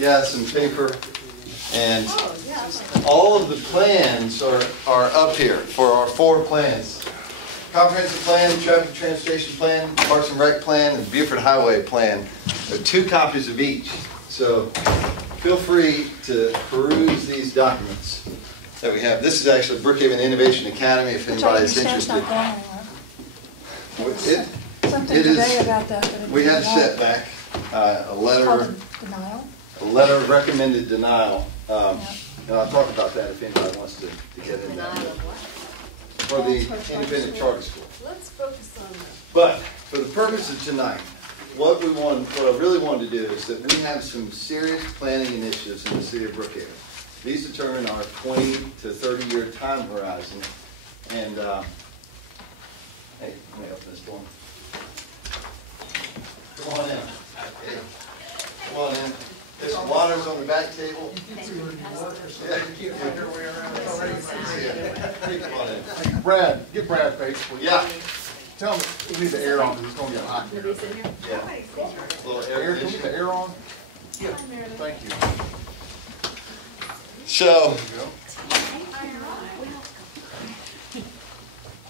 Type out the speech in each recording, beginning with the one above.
Yeah, some paper. And all of the plans are up here for our 4 plans. Comprehensive plan, traffic transportation plan, Parks and Rec plan, and Buford Highway plan. There are 2 copies of each. So feel free to peruse these documents that we have. This is actually Brookhaven Innovation Academy if anybody's interested. Something today about that. We had a setback, a letter of recommended denial. And I'll talk about that if anybody wants to get into that. For the independent charter school. Let's focus on that. But for the purpose of tonight, what I really wanted to do is that we have some serious planning initiatives in the city of Brookhaven. These determine our 20 to 30-year time horizon. And hey, let me open this door. Come on in. Come on in. There's some waters on the back table. Brad, get Brad face, please. Yeah. Tell him we need the air on because it's going to get hot here. Yeah. Little Air, can we get the air on? Yeah. Thank you. So,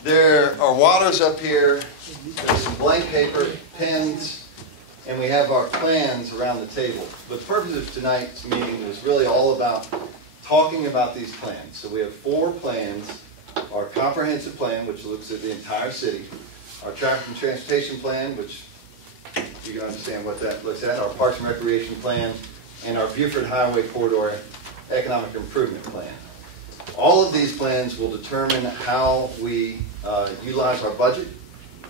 there are waters up here. There's some blank paper, pens. And we have our plans around the table. The purpose of tonight's meeting was really all about talking about these plans. So we have 4 plans. Our comprehensive plan, which looks at the entire city. Our traffic and transportation plan, which you can understand what that looks at. Our parks and recreation plan. And our Buford Highway corridor economic improvement plan. All of these plans will determine how we utilize our budget,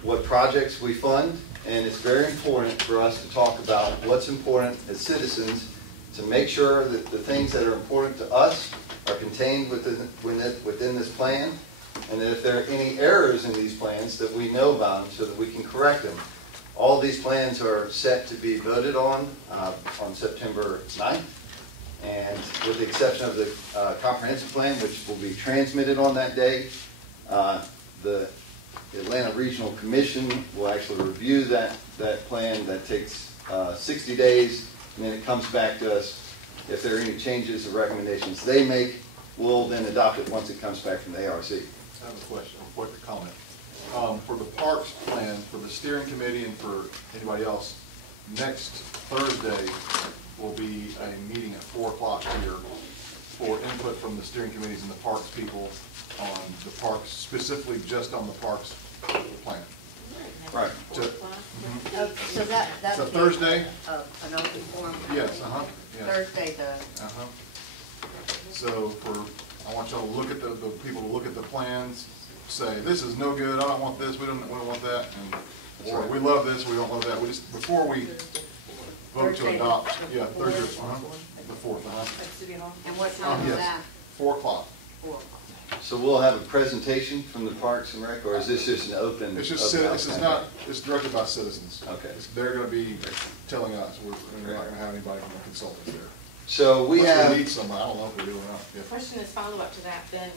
what projects we fund. And it's very important for us to talk about what's important as citizens to make sure that the things that are important to us are contained within this plan, and that if there are any errors in these plans that we know about them so that we can correct them. All these plans are set to be voted on September 9th, and with the exception of the comprehensive plan, which will be transmitted on that day, the Atlanta Regional Commission will actually review that plan. That takes 60 days, and then it comes back to us. If there are any changes or recommendations they make, we'll then adopt it once it comes back from the ARC. I have a question, a quick comment. For the parks plan, for the steering committee and for anybody else, next Thursday will be a meeting at 4 o'clock here for input from the steering committees and the parks people on the parks, specifically just on the parks plan. Right. So that's So Thursday? An open forum. Yes, yes. Thursday So I want y'all to look at the people to look at the plans, say this is no good, I don't want this, we don't want that, or we love this, we don't love that. We just before we vote to adopt, Thursday, the 4th. And what time is that? 4 o'clock. 4 o'clock. So we'll have a presentation from the Parks and Rec, or is this just an open? It's just it's directed by citizens. Okay. They're going to be telling us. We're not going to have anybody from the consultants there. So we need somebody. I don't know if we do or not. The question is follow up to that. Then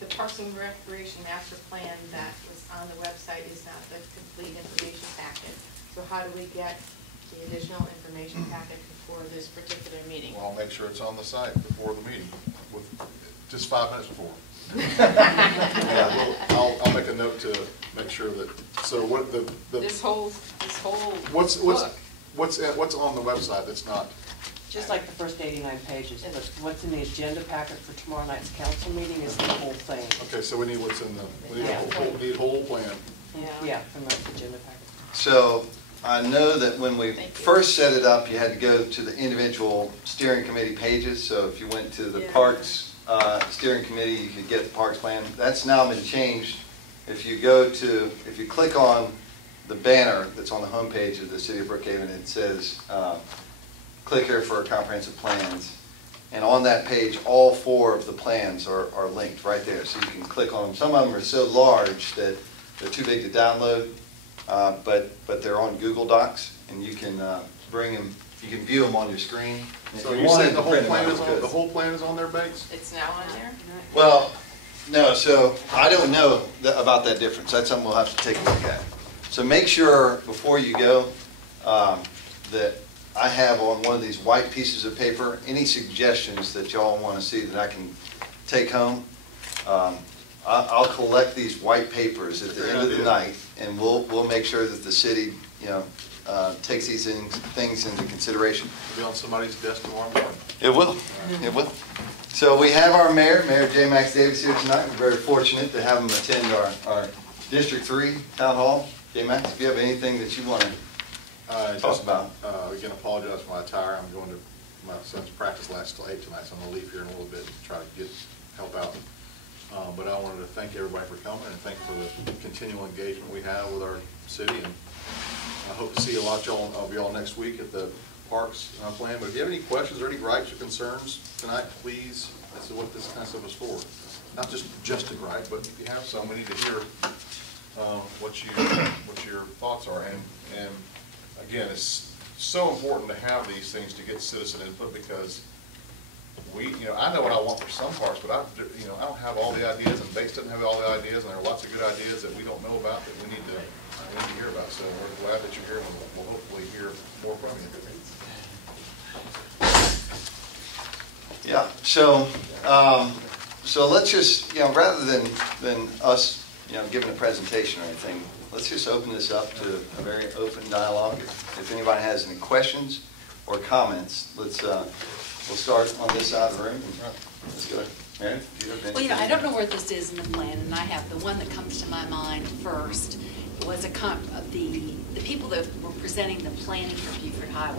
the Parks and Recreation Master Plan that was on the website is not the complete information packet. So how do we get the additional information packet before this particular meeting? Well, I'll make sure it's on the site before the meeting. Just 5 minutes before. I'll make a note to make sure that. So what this whole what's on the website that's not just like the first 89 pages. But what's in the agenda packet for tomorrow night's council meeting is the whole thing. Okay, so we need what's in the whole plan. Yeah, from the agenda packet. So I know that when we first set it up, you had to go to the individual steering committee pages. So if you went to the Parks steering committee, you could get the Parks plan. That's now been changed. If you click on the banner that's on the homepage of the City of Brookhaven, it says, click here for comprehensive plans. And on that page, all 4 of the plans are linked right there. So you can click on them. Some of them are so large that they're too big to download, but they're on Google Docs, and you can bring them. You can view them on your screen. So you saying the whole plan is on there, Bates? It's now on there? Well, no. So I don't know about that difference. That's something we'll have to take a look at. So make sure before you go that I have on one of these white pieces of paper any suggestions that y'all want to see that I can take home. I'll collect these white papers at the end of the night, and we'll make sure that the city, takes these things into consideration. It'll be on somebody's desk tomorrow morning. It will. It will. So we have our mayor, Mayor J. Max Davis, here tonight. We're very fortunate to have him attend our District 3 Town Hall. J. Max, if you have anything that you want to talk about. Again, apologize for my attire. I'm going to my son's practice lasts till 8 tonight, so I'm going to leave here in a little bit to try to help out. But I wanted to thank everybody for coming and thank for the continual engagement we have with our city. And I hope to see a lot of y'all next week at the Parks plan. But if you have any questions or any gripes or concerns tonight, please, this is what this kind of stuff is for. Not just a gripe, but if you have some, we need to hear what your thoughts are. And again, it's so important to have these things to get citizen input, because I know what I want for some parks, but I don't have all the ideas, and Base doesn't have all the ideas, and there are lots of good ideas that we don't know about that we need to hear about. So we're glad that you're here, and we'll hopefully hear more from you. Yeah. So let's just, rather than us, giving a presentation or anything, let's just open this up to a very open dialogue. If anybody has any questions or comments, we'll start on this side of the room. Let's go. Meredith, do you have anything? Well, I don't know where this is in the plan, and I have the one that comes to my mind first was the people that were presenting the planning for Buford Highway.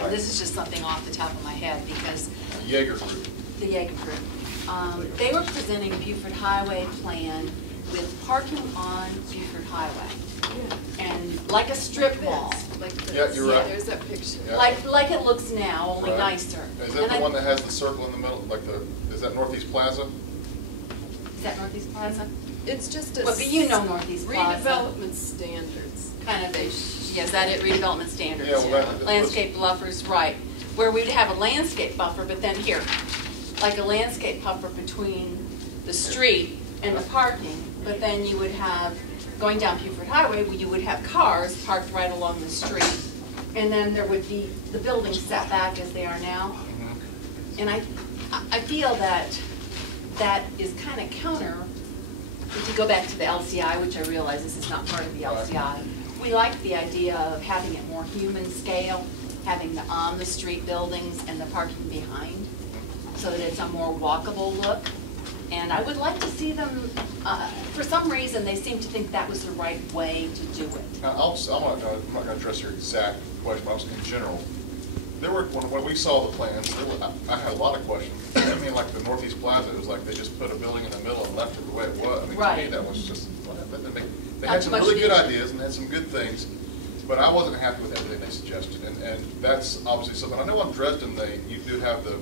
Right. This is just something off the top of my head because Jaeger Group. the Jaeger Group. They were presenting a Buford Highway plan with parking on Buford Highway. And like a strip mall. Yeah, you're right. There's that picture. Yeah. Like it looks now, only Right. nicer. Is that the one that has the circle in the middle? Is that Northeast Plaza? Is that Northeast Plaza? It's just a. Well, but you know Northeast Plaza. Redevelopment standards. Kind of, yeah, is that it, redevelopment standards? Yeah, well, that- Landscape buffers, right. Where we'd have a landscape buffer, but then here, like a landscape buffer between the street and the parking, but then you would have, going down Buford Highway, where you would have cars parked right along the street. And then there would be the buildings set back as they are now. And I feel that is kind of counter, if you go back to the LCI, which I realize this is not part of the LCI, we like the idea of having it more human scale, having the on-the-street buildings and the parking behind, so that it's a more walkable look. And I would like to see them, for some reason, they seem to think that was the right way to do it. I'm not going to address your exact question, but in general, when we saw the plans, I had a lot of questions. I mean, like the Northeast Plaza, it was like they just put a building in the middle and left it the way it was. I mean, to me, that was just, they had some really good ideas and had some good things, but I wasn't happy with everything they suggested. And that's obviously something. I know on Dresden, you do have the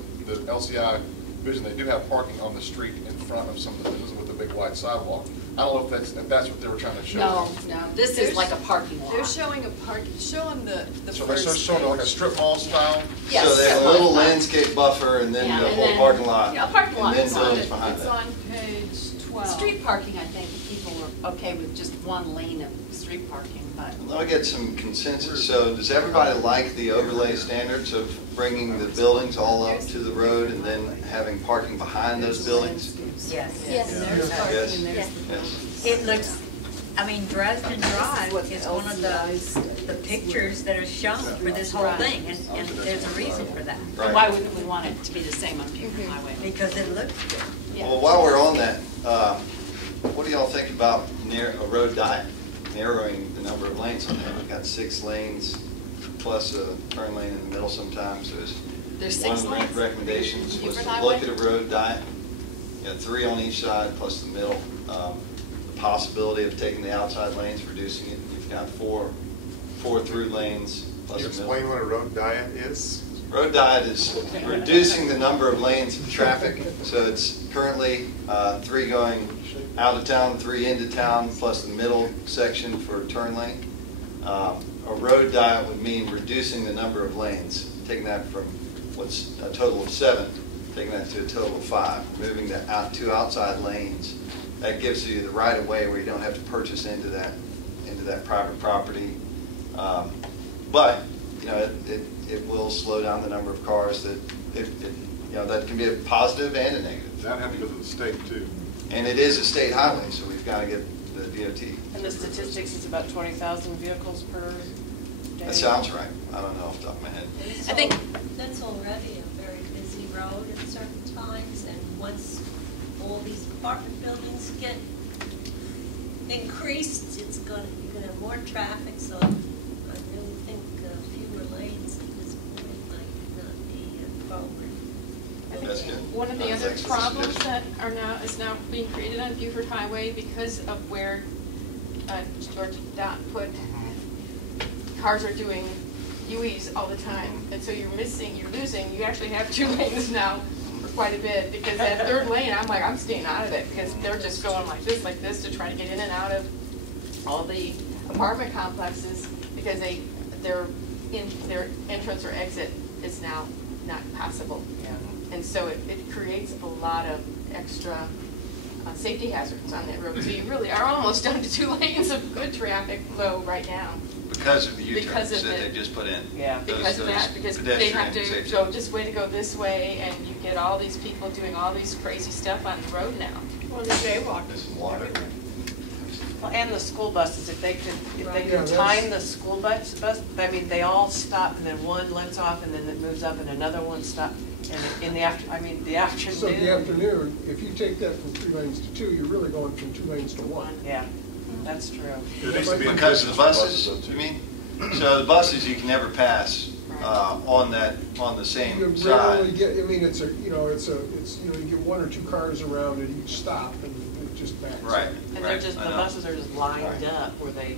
LCI vision, they do have parking on the street in front of some of the businesses with the big wide sidewalk. I don't know if that's what they were trying to show. No, this is like a parking lot. They're showing a showing the So they're showing like a strip mall style? Yes, So they have a little landscape buffer and then the whole parking lot. Yeah, a parking lot. And then buildings behind It's that. on page 12. Street parking, I think people were okay with just one lane of street parking, but. Let me get some consensus. So does everybody like the overlay standards of bringing the buildings all up to the road and then having parking behind those buildings? Yes. Yes, there's Yes. parking and there's Yes. It looks, Dresden Drive is one of the pictures that are shown for this whole thing, and there's a reason for that, Right. Why wouldn't we want it to be the same on Buford Highway? because it looks good. Yeah. Well, while we're on that, what do y'all think about a road diet, narrowing the number of lanes on there? We've got 6 lanes plus a turn lane in the middle sometimes. There's One 6 of the lanes? recommendations was Buford to Highway? look at a road diet. You got 3 on each side plus the middle. The possibility of taking the outside lanes, reducing it. You've got 4 through lanes plus Can you the middle. explain what a road diet is? Road diet is reducing the number of lanes of traffic. So it's currently 3 going out of town, 3 into town, plus the middle section for turn lane. A road diet would mean reducing the number of lanes, taking that from what's a total of 7, taking that to a total of 5, moving the 2 outside lanes. That gives you the right of way where you don't have to purchase into that private property. But it will slow down the number of cars that, that can be a positive and a negative. That had to go to the state too. And it is a state highway, so we've got to get the DOT. And the statistics is about 20,000 vehicles per day? That sounds right. I don't know off the top of my head. I think that's already a very busy road at certain times, and once all these apartment buildings get increased, you're going to have more traffic, so I really think fewer lanes at this point might not be forward. That's good. One of the That's other excellent problems suggestion. that is now being created on Buford Highway because of where George Dot put, cars are doing UEs all the time, and so you're losing, you actually have 2 lanes now for quite a bit, because that 3rd lane, I'm staying out of it, because they're just going like this to try to get in and out of all the apartment complexes, because their entrance or exit is now not passable. Yeah. And so it creates a lot of extra safety hazards on that road. So you really are almost down to 2 lanes of good traffic flow right now. Because of the U-turns Because of that it. they just put in. Yeah. Because of that, because they have to safety. go this way to go this way, and you get all these people doing all these crazy stuff on the road now. Well, the jaywalkers. This is water. Well, and the school buses, if they Right. could time the school bus, I mean, they all stop, and then one lets off, and then it moves up, and another one stops. And in the afternoon. So the afternoon, if you take that from 3 lanes to 2, you're really going from 2 lanes to 1. Yeah, that's true. It needs to be Because of the buses, though, too. you mean? So the buses you can never pass on the You same rarely side. get, I mean, it's you get 1 or 2 cars around at each stop, and it just backs. Right. And right, the I know. buses are just lined Right. up where they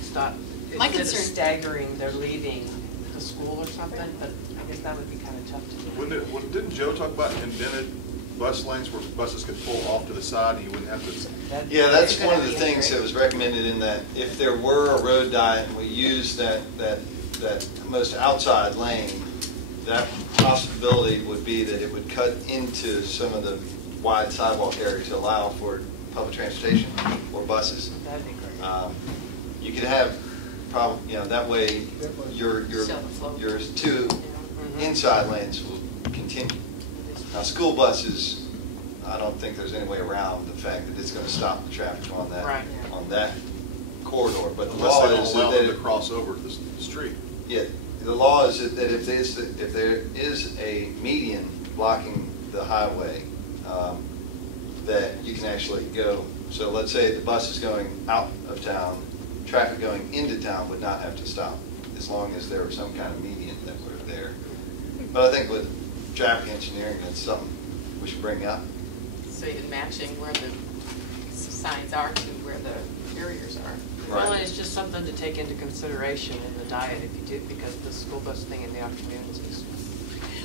stop. My Instead of concern- staggering, they're leaving the school or something, but I guess that would be kind of tough to do. Didn't Joe talk about indented bus lanes where buses could pull off to the side and you wouldn't have to? Yeah, that's Could one of that the be things that was recommended in that, if there were a road diet and we used that most outside lane, that possibility would be that it would cut into some of the wide sidewalk area to allow for public transportation or buses. That'd be great. You could have that way your 2 inside lanes will continue. Now, school buses, I don't think there's any way around the fact that it's going to stop the traffic on that Right. corridor. But the Unless law they don't is allow that them to cross over to the street. yeah, the law is that if there is a median blocking the highway, that you can actually go. So let's say the bus is going out of town, traffic going into town would not have to stop, as long as there was some kind of median that were there. But I think with traffic engineering, it's something we should bring up. So you're matching where the signs are to where the barriers are. Well, and Right. it's just something to take into consideration in the diet if you do, because the school bus thing in the afternoon is just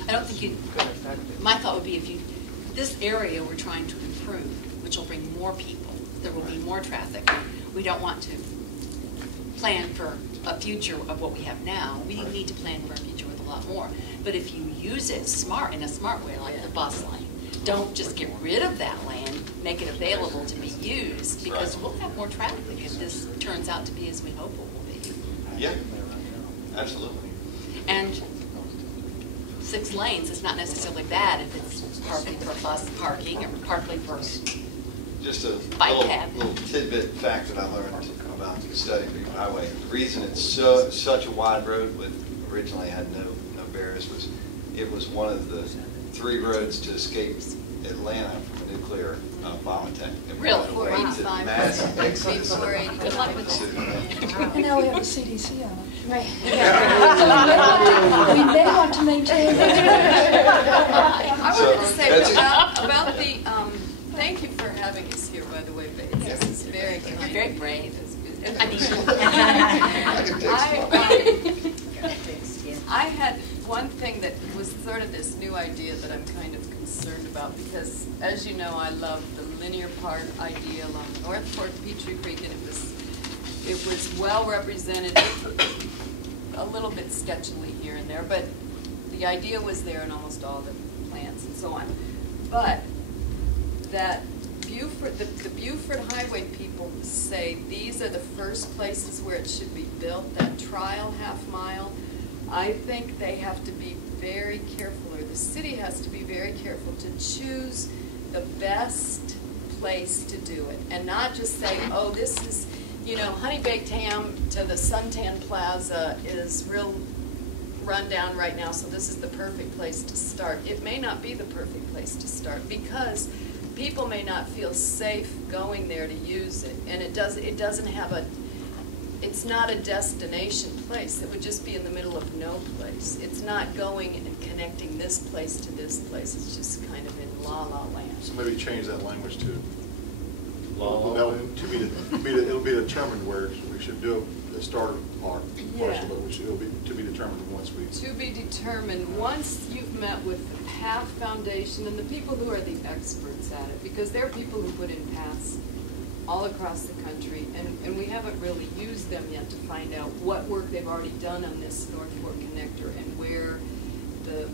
I don't think you, good effective. my thought would be this area we're trying to improve, which will bring more people, there will be more traffic. We don't want to plan for a future of what we have now. We need to plan for a future with a lot more. But if you use it in a smart way, like the bus lane, don't just get rid of that land, make it available to be used, because we'll have more traffic if this turns out to be as we hope it will be. Yeah, absolutely. And 6 lanes is not necessarily bad if it's partly for bus parking or partly for, Just a Bike path. little tidbit fact that I learned about the study of the highway. The reason it's such a wide road with originally had no barriers was it was one of the 3 roads to escape Atlanta from a nuclear bomb attack. It Really? went away to the massive exodus. good luck with that. And now we have a CDC on it. Right. We may want to maintain I So, wanted to say that's it. about the, thank you for having us here, by the way, but this is very kind. You're very brave. And- I mean, I had one thing that was sort of this new idea that I'm kind of concerned about, because as you know, I love the linear park idea along North Fork Petrie Creek, and it was well represented, a little bit sketchily here and there, but the idea was there in almost all the plans and so on. But that the Buford Highway people say these are the first places where it should be built, that trial half mile I think they have to be very careful, or the city has to be very careful to choose the best place to do it, and not just say, oh, this is, you know, Honey Baked Ham to the Suntan Plaza is real run down right now, so this is the perfect place to start. It may not be the perfect place to start because people may not feel safe going there to use it, and it doesn't have a, it's not a destination place. It would just be in the middle of no place. It's not going and connecting this place to this place. It's just kind of in la-la land. So maybe change that language to it'll be determined where we should do the start parcel, but it'll be to be determined once we. To be determined once you've met with the PATH Foundation and the people who are the experts at it, because they're people who put in paths all across the country, and we haven't really used them yet to find out what work they've already done on this North Fork connector and where the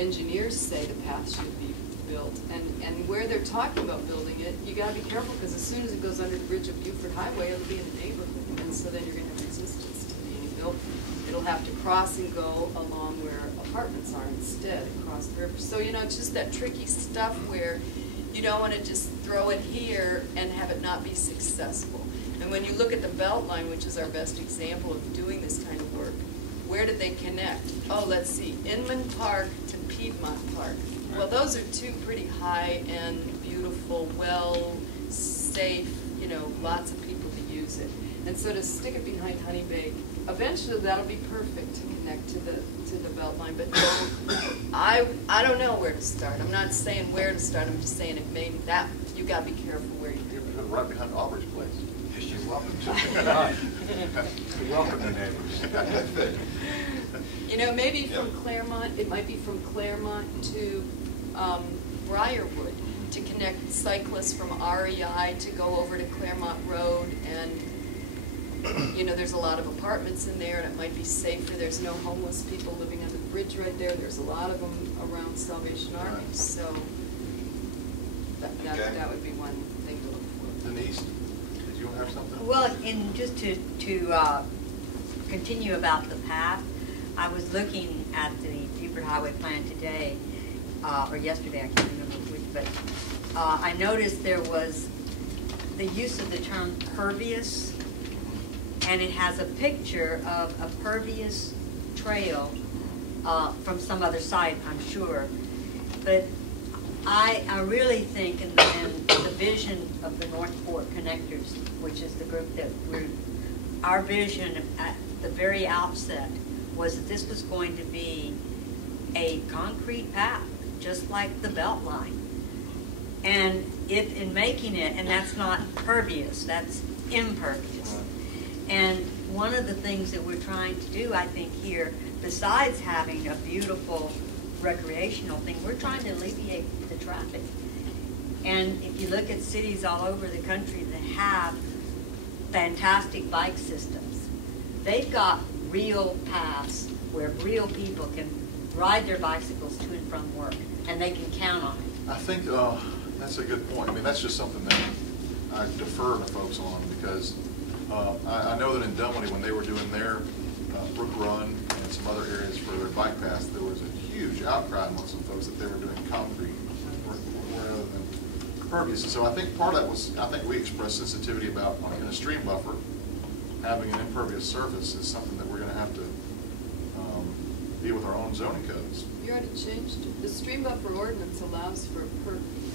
engineers say the path should be built, and where they're talking about building it, you got to be careful because as soon as it goes under the bridge of Buford Highway, it'll be in a neighborhood, and so then you're going to have resistance to being built. It'll have to cross and go along where apartments are instead, across the river. So, you know, it's just that tricky stuff where you don't want to just throw it here and have it not be successful. And when you look at the Beltline, which is our best example of doing this kind of work, where did they connect? Oh, let's see, Inman Park to Piedmont Park. Well, those are two pretty high-end, beautiful, well-safe, you know, lots of people to use it. And so to stick it behind Honey Bake, eventually that'll be perfect to connect to the Beltline. But I don't know where to start. I'm not saying where to start. I'm just saying it may that you got to be careful where you do it. Right behind Aubrey's place. Yes, you're welcome to. You're welcome to neighbors. You know, maybe from Claremont, it might be from Claremont to Briarwood to connect cyclists from REI to go over to Claremont Road, and you know, there's a lot of apartments in there, and it might be safer. There's no homeless people living on the bridge right there. There's a lot of them around Salvation Army, so that would be one thing to look for. Denise, did you have something? Well, in just to continue about the path, I was looking at the Buford Highway plan today, or yesterday, I can't remember which, but I noticed there was the use of the term pervious, and it has a picture of a pervious trail from some other site, I'm sure. But I really think in the vision of the North Fork Connectors, which is the group that our vision at the very outset was that this was going to be a concrete path, just like the Beltline. And if in making it, and that's not pervious, that's impervious. And one of the things that we're trying to do, I think, here, besides having a beautiful recreational thing, we're trying to alleviate the traffic. And if you look at cities all over the country that have fantastic bike systems, they've got real paths where real people can ride their bicycles to and from work, and they can count on it. I think that's a good point. I mean, that's just something that I defer to folks on, because I know that in Dunwoody, when they were doing their Brook Run and some other areas for their bike paths, there was a huge outcry amongst some folks that they were doing concrete rather than pervious. And so I think part of that was, I think we expressed sensitivity about, in a stream buffer, having an impervious surface is something that we're going to have to deal with our own zoning codes. You already changed it. The stream buffer ordinance allows for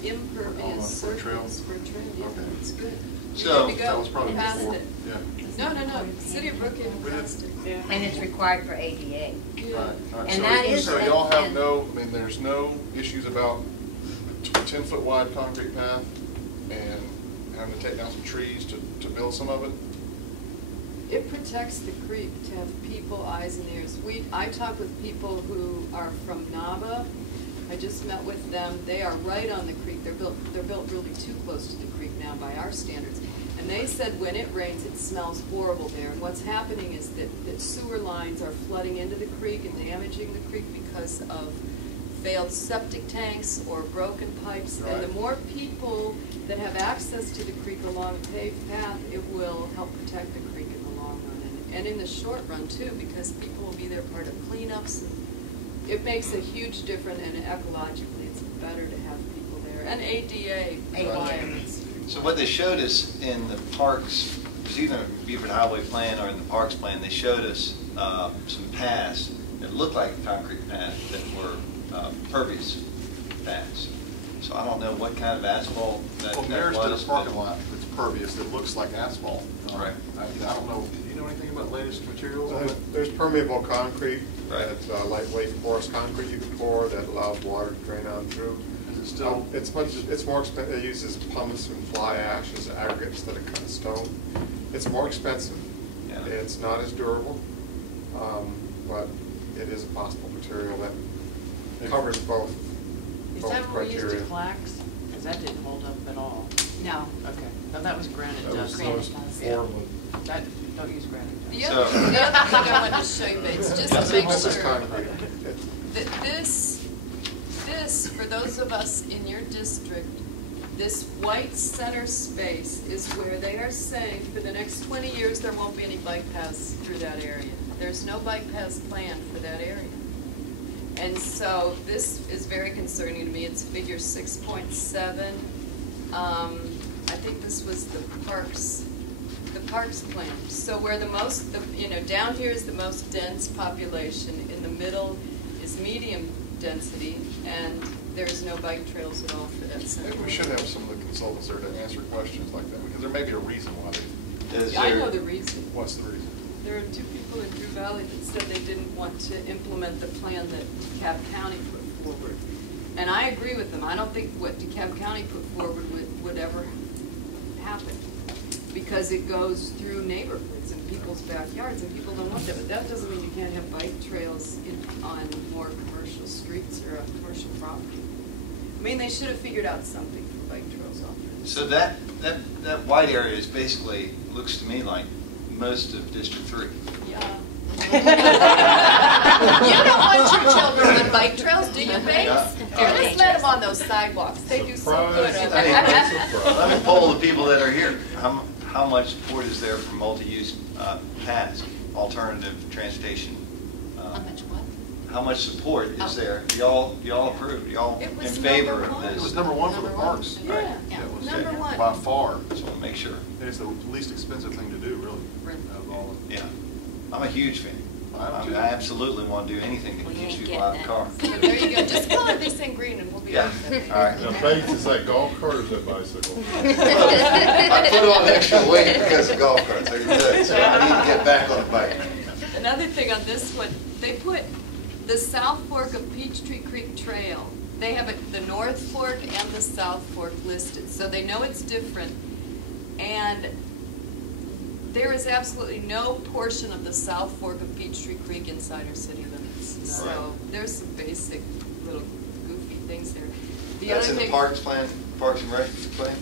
impervious surface for a trail. Yeah, okay. It's good. So, good to go. That was probably Passed before. it. Yeah. No. City of Brookhaven passed it. Yeah. And it's required for ADA. Yeah. Right. And So, that is- so y'all have and- no, I mean, there's no issues about a 10-foot wide concrete path and having to take down some trees to build some of it? It protects the creek to have people, eyes and ears. I talk with people who are from Nava. I just met with them. They are right on the creek. They're built really too close to the creek now by our standards. And they said when it rains, it smells horrible there. And what's happening is that sewer lines are flooding into the creek and damaging the creek because of failed septic tanks or broken pipes. Right. And the more people that have access to the creek along a paved path, it will help protect the creek in the long run. and in the short run too, because people will be there part of cleanups. It makes a huge difference, and ecologically, it's better to have people there, and ADA requirements. So what they showed us in the parks, it was either in the Buford Highway plan or in the parks plan, they showed us some paths that looked like a concrete path that were pervious paths. So I don't know what kind of asphalt that Well, that there's was. the parking lot that's pervious, that looks like asphalt. Right. I don't know, do you know anything about latest materials on it? There's permeable concrete, Right. that's lightweight porous concrete you can pour that allows water to drain on through. Is it still? It's more expensive, it uses pumice and fly ash as aggregates instead of cut stone. It's more expensive. Yeah. It's not as durable, but it is a possible material that covers both Is that what we used to criteria. flax? Because that didn't hold up at all. No. Okay, no, that was granite That was dust. Portland. That, don't use granite dust. The other thing I wanted to show you, Bates, just That's to make pumice sure concrete. that this, for those of us in your district, this white center space is where they are saying for the next 20 years there won't be any bike paths through that area. There's no bike paths planned for that area. And so this is very concerning to me. It's figure 6.7. I think this was the parks plan. So where the most, down here is the most dense population. In the middle is medium density, and there's no bike trails at all for that center. Maybe we should have some of the consultants there to answer questions like that, because there may be a reason why they, Is I there- know the reason. what's the reason? There are 2 people in Drew Valley that said they didn't want to implement the plan that DeKalb County put forward. And I agree with them. I don't think what DeKalb County put forward would ever happen, because it goes through neighborhoods and people's backyards, and people don't want that. But that doesn't mean you can't have bike trails on more commercial streets or on commercial property. I mean, they should have figured out something for bike trails off there. So that white area is basically, looks to me like most of District 3. Yeah. You don't want your children on bike trails, do you, Bates? Yeah. Just let them on those sidewalks. They do so good. Let me poll the people that are here. How much support is there for multi-use paths, alternative transportation? How much what? How much support is there? Do y'all approve? Do y'all It in was favor number of one. this? It was number one for the parks. Yeah, Right. yeah, It was number it. one. By far. Just want to make sure. It's the least expensive thing to do, really, of all of them. Yeah. I'm a huge fan. I am too. I absolutely want to do anything to Well, you keep ain't people out of the getting car. So there you go. Just color this in green and we'll be Yeah. okay. All right. Now, Bates, is that golf cart or is that bicycle? I put on extra weight because of golf carts. I can tell you. So I need to get back on the bike. Another thing on this one, they put the South Fork of Peachtree Creek Trail. They have the North Fork and the South Fork listed, so they know it's different. And there is absolutely no portion of the South Fork of Peachtree Creek inside our city limits. So Right. there's some basic little goofy things there. That's in the parks plan, Parks and Rec plan?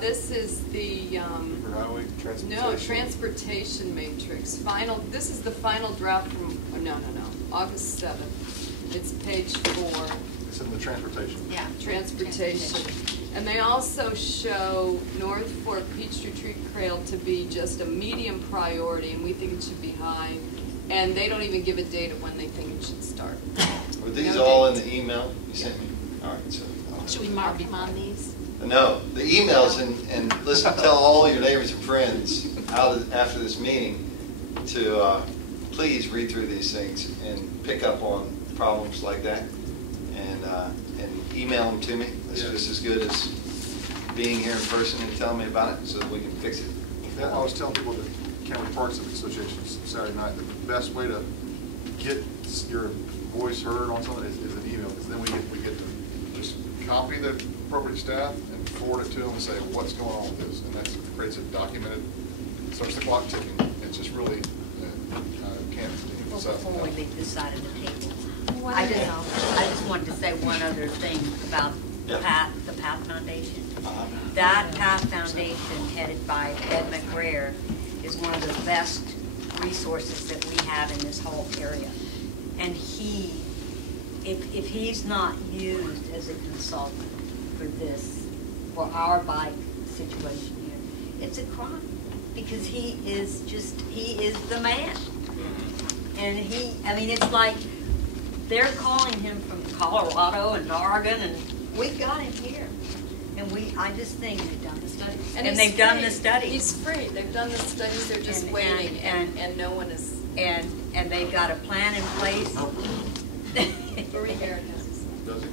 This is the, Buford Highway, no, transportation matrix. This is the final draft from, no, August 7th. It's page 4. It's in the transportation. Yeah. Transportation. And they also show North Fork Peachtree Creek Trail to be just a medium priority, and we think it should be high. And they don't even give a date of when they think it should start. Were these No all in date. the email you sent me? All right, so. Should we mark them on these? No, the emails, and listen, tell all your neighbors and friends after this meeting to please read through these things and pick up on problems like that and email them to me. That's just as good as being here in person and telling me about it so that we can fix it. Yeah, I was telling people at the County Parks Association Saturday night, the best way to get your voice heard on something is an email, because then we get to just copy the appropriate staff and forward it to them and say, what's going on with this? And that creates a documented, starts the clock ticking. It's just really, can't. Well, So, before we leave this side of the table, I just wanted to say one other thing about the PATH Foundation. That PATH Foundation, headed by Ed McGrair, is one of the best resources that we have in this whole area. And if he's not used as a consultant for this, for our bike situation here, it's a crime. because he is the man. And I mean, it's like they're calling him from Colorado and Oregon, and we got him here. And I just think they've done the studies. And they've done the studies. He's free. They've done the studies. They're just waiting, and no one is. And they've got a plan in place. Does he?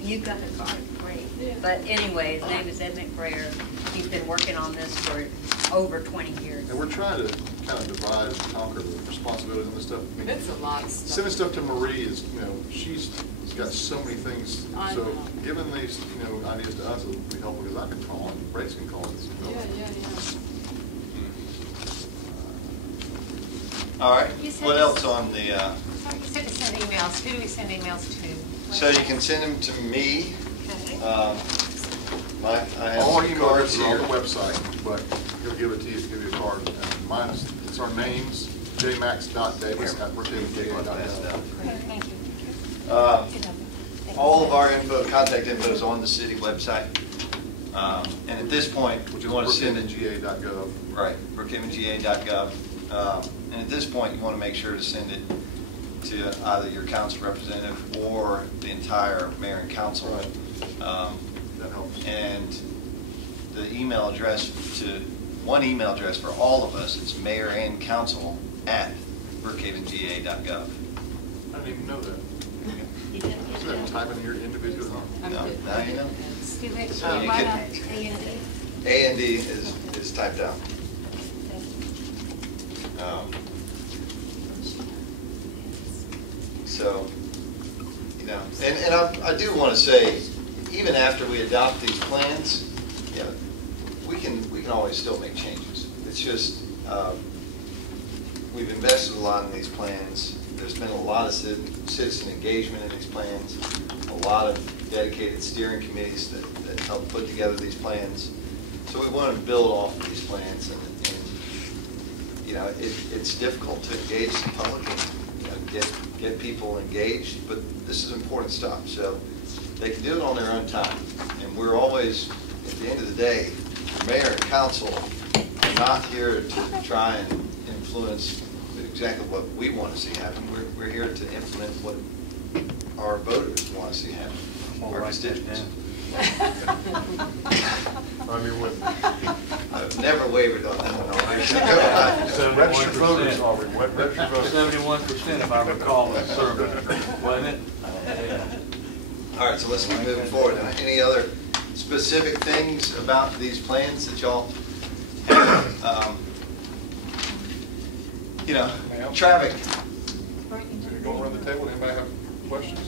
You've got a card, great. Yeah. But anyway, his name is Ed McBrayer. He's been working on this for over 20 years. And we're trying to kind of divide and conquer the responsibilities on this stuff. I mean, It's a lot of stuff. sending stuff to Marie is, she's got so many things. I So know. giving these, ideas to us will be helpful, because I can call and Brace can call this. Yeah. All right, You said what this- else on the, So you said to send emails. Who do we send emails to? so you can send them to me. Okay. I have All our some email cards addresses are on here. the website, but he'll give it to you, give you a card. Mine is, it's our names, jmax.davis@brookhaven.gov. Thank you. All of our info, contact info is on the city website. And at this point, Which you is want to send it, brookhaven.ga.gov. right, brookhaven.ga.gov. And at this point, you want to make sure to send it to either your council representative or the entire mayor and council. That helps. And the email address one email address for all of us, it's mayor and council at brookhaven.ga.gov. I didn't even know that. So that type in your individual, huh? No, now you know. Steve, So you why can- not A&D? A&D is typed out. So, and I do want to say, even after we adopt these plans, we can always still make changes. It's just, we've invested a lot in these plans. There's been a lot of citizen engagement in these plans, a lot of dedicated steering committees that help put together these plans. So we want to build off of these plans, and it's difficult to engage the public and get people engaged, but this is important stuff. So they can do it on their own time, and we're always, at the end of the day, mayor and council are not here to try and influence exactly what we want to see happen. We're here to implement what our voters want to see happen, our constituents. I mean, with I've never wavered on that one. registered voters, are we? What registered voters? 71%, if I recall, the survey, wasn't it? All right, so let's keep moving forward. Any other specific things about these plans that y'all have? Traffic. Go around the table, anybody have questions?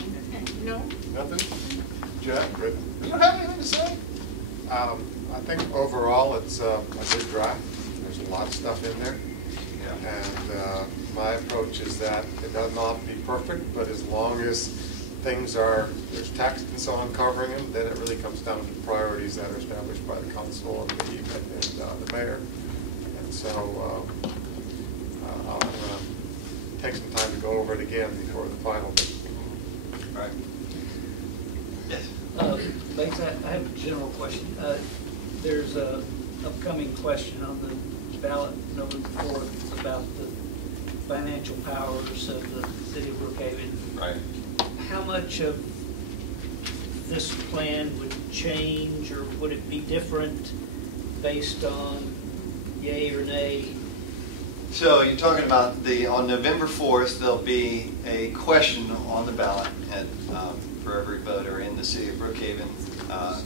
No. Nothing? Jack? You don't have anything to say? I think overall it's a good draft. There's a lot of stuff in there. And my approach is that it doesn't have to be perfect, but as long as things there's text and so on covering them, then it really comes down to priorities that are established by the council and the mayor. And so I'm going to take some time to go over it again before the final. Right. Yes. Thanks. I have a general question. There's a upcoming question on the ballot November 4th about the financial powers of the city of Brookhaven. Right. How much of this plan would change, or would it be different based on yay or nay? So you're talking about on November 4th, there'll be a question on the ballot for every voter in the city of Brookhaven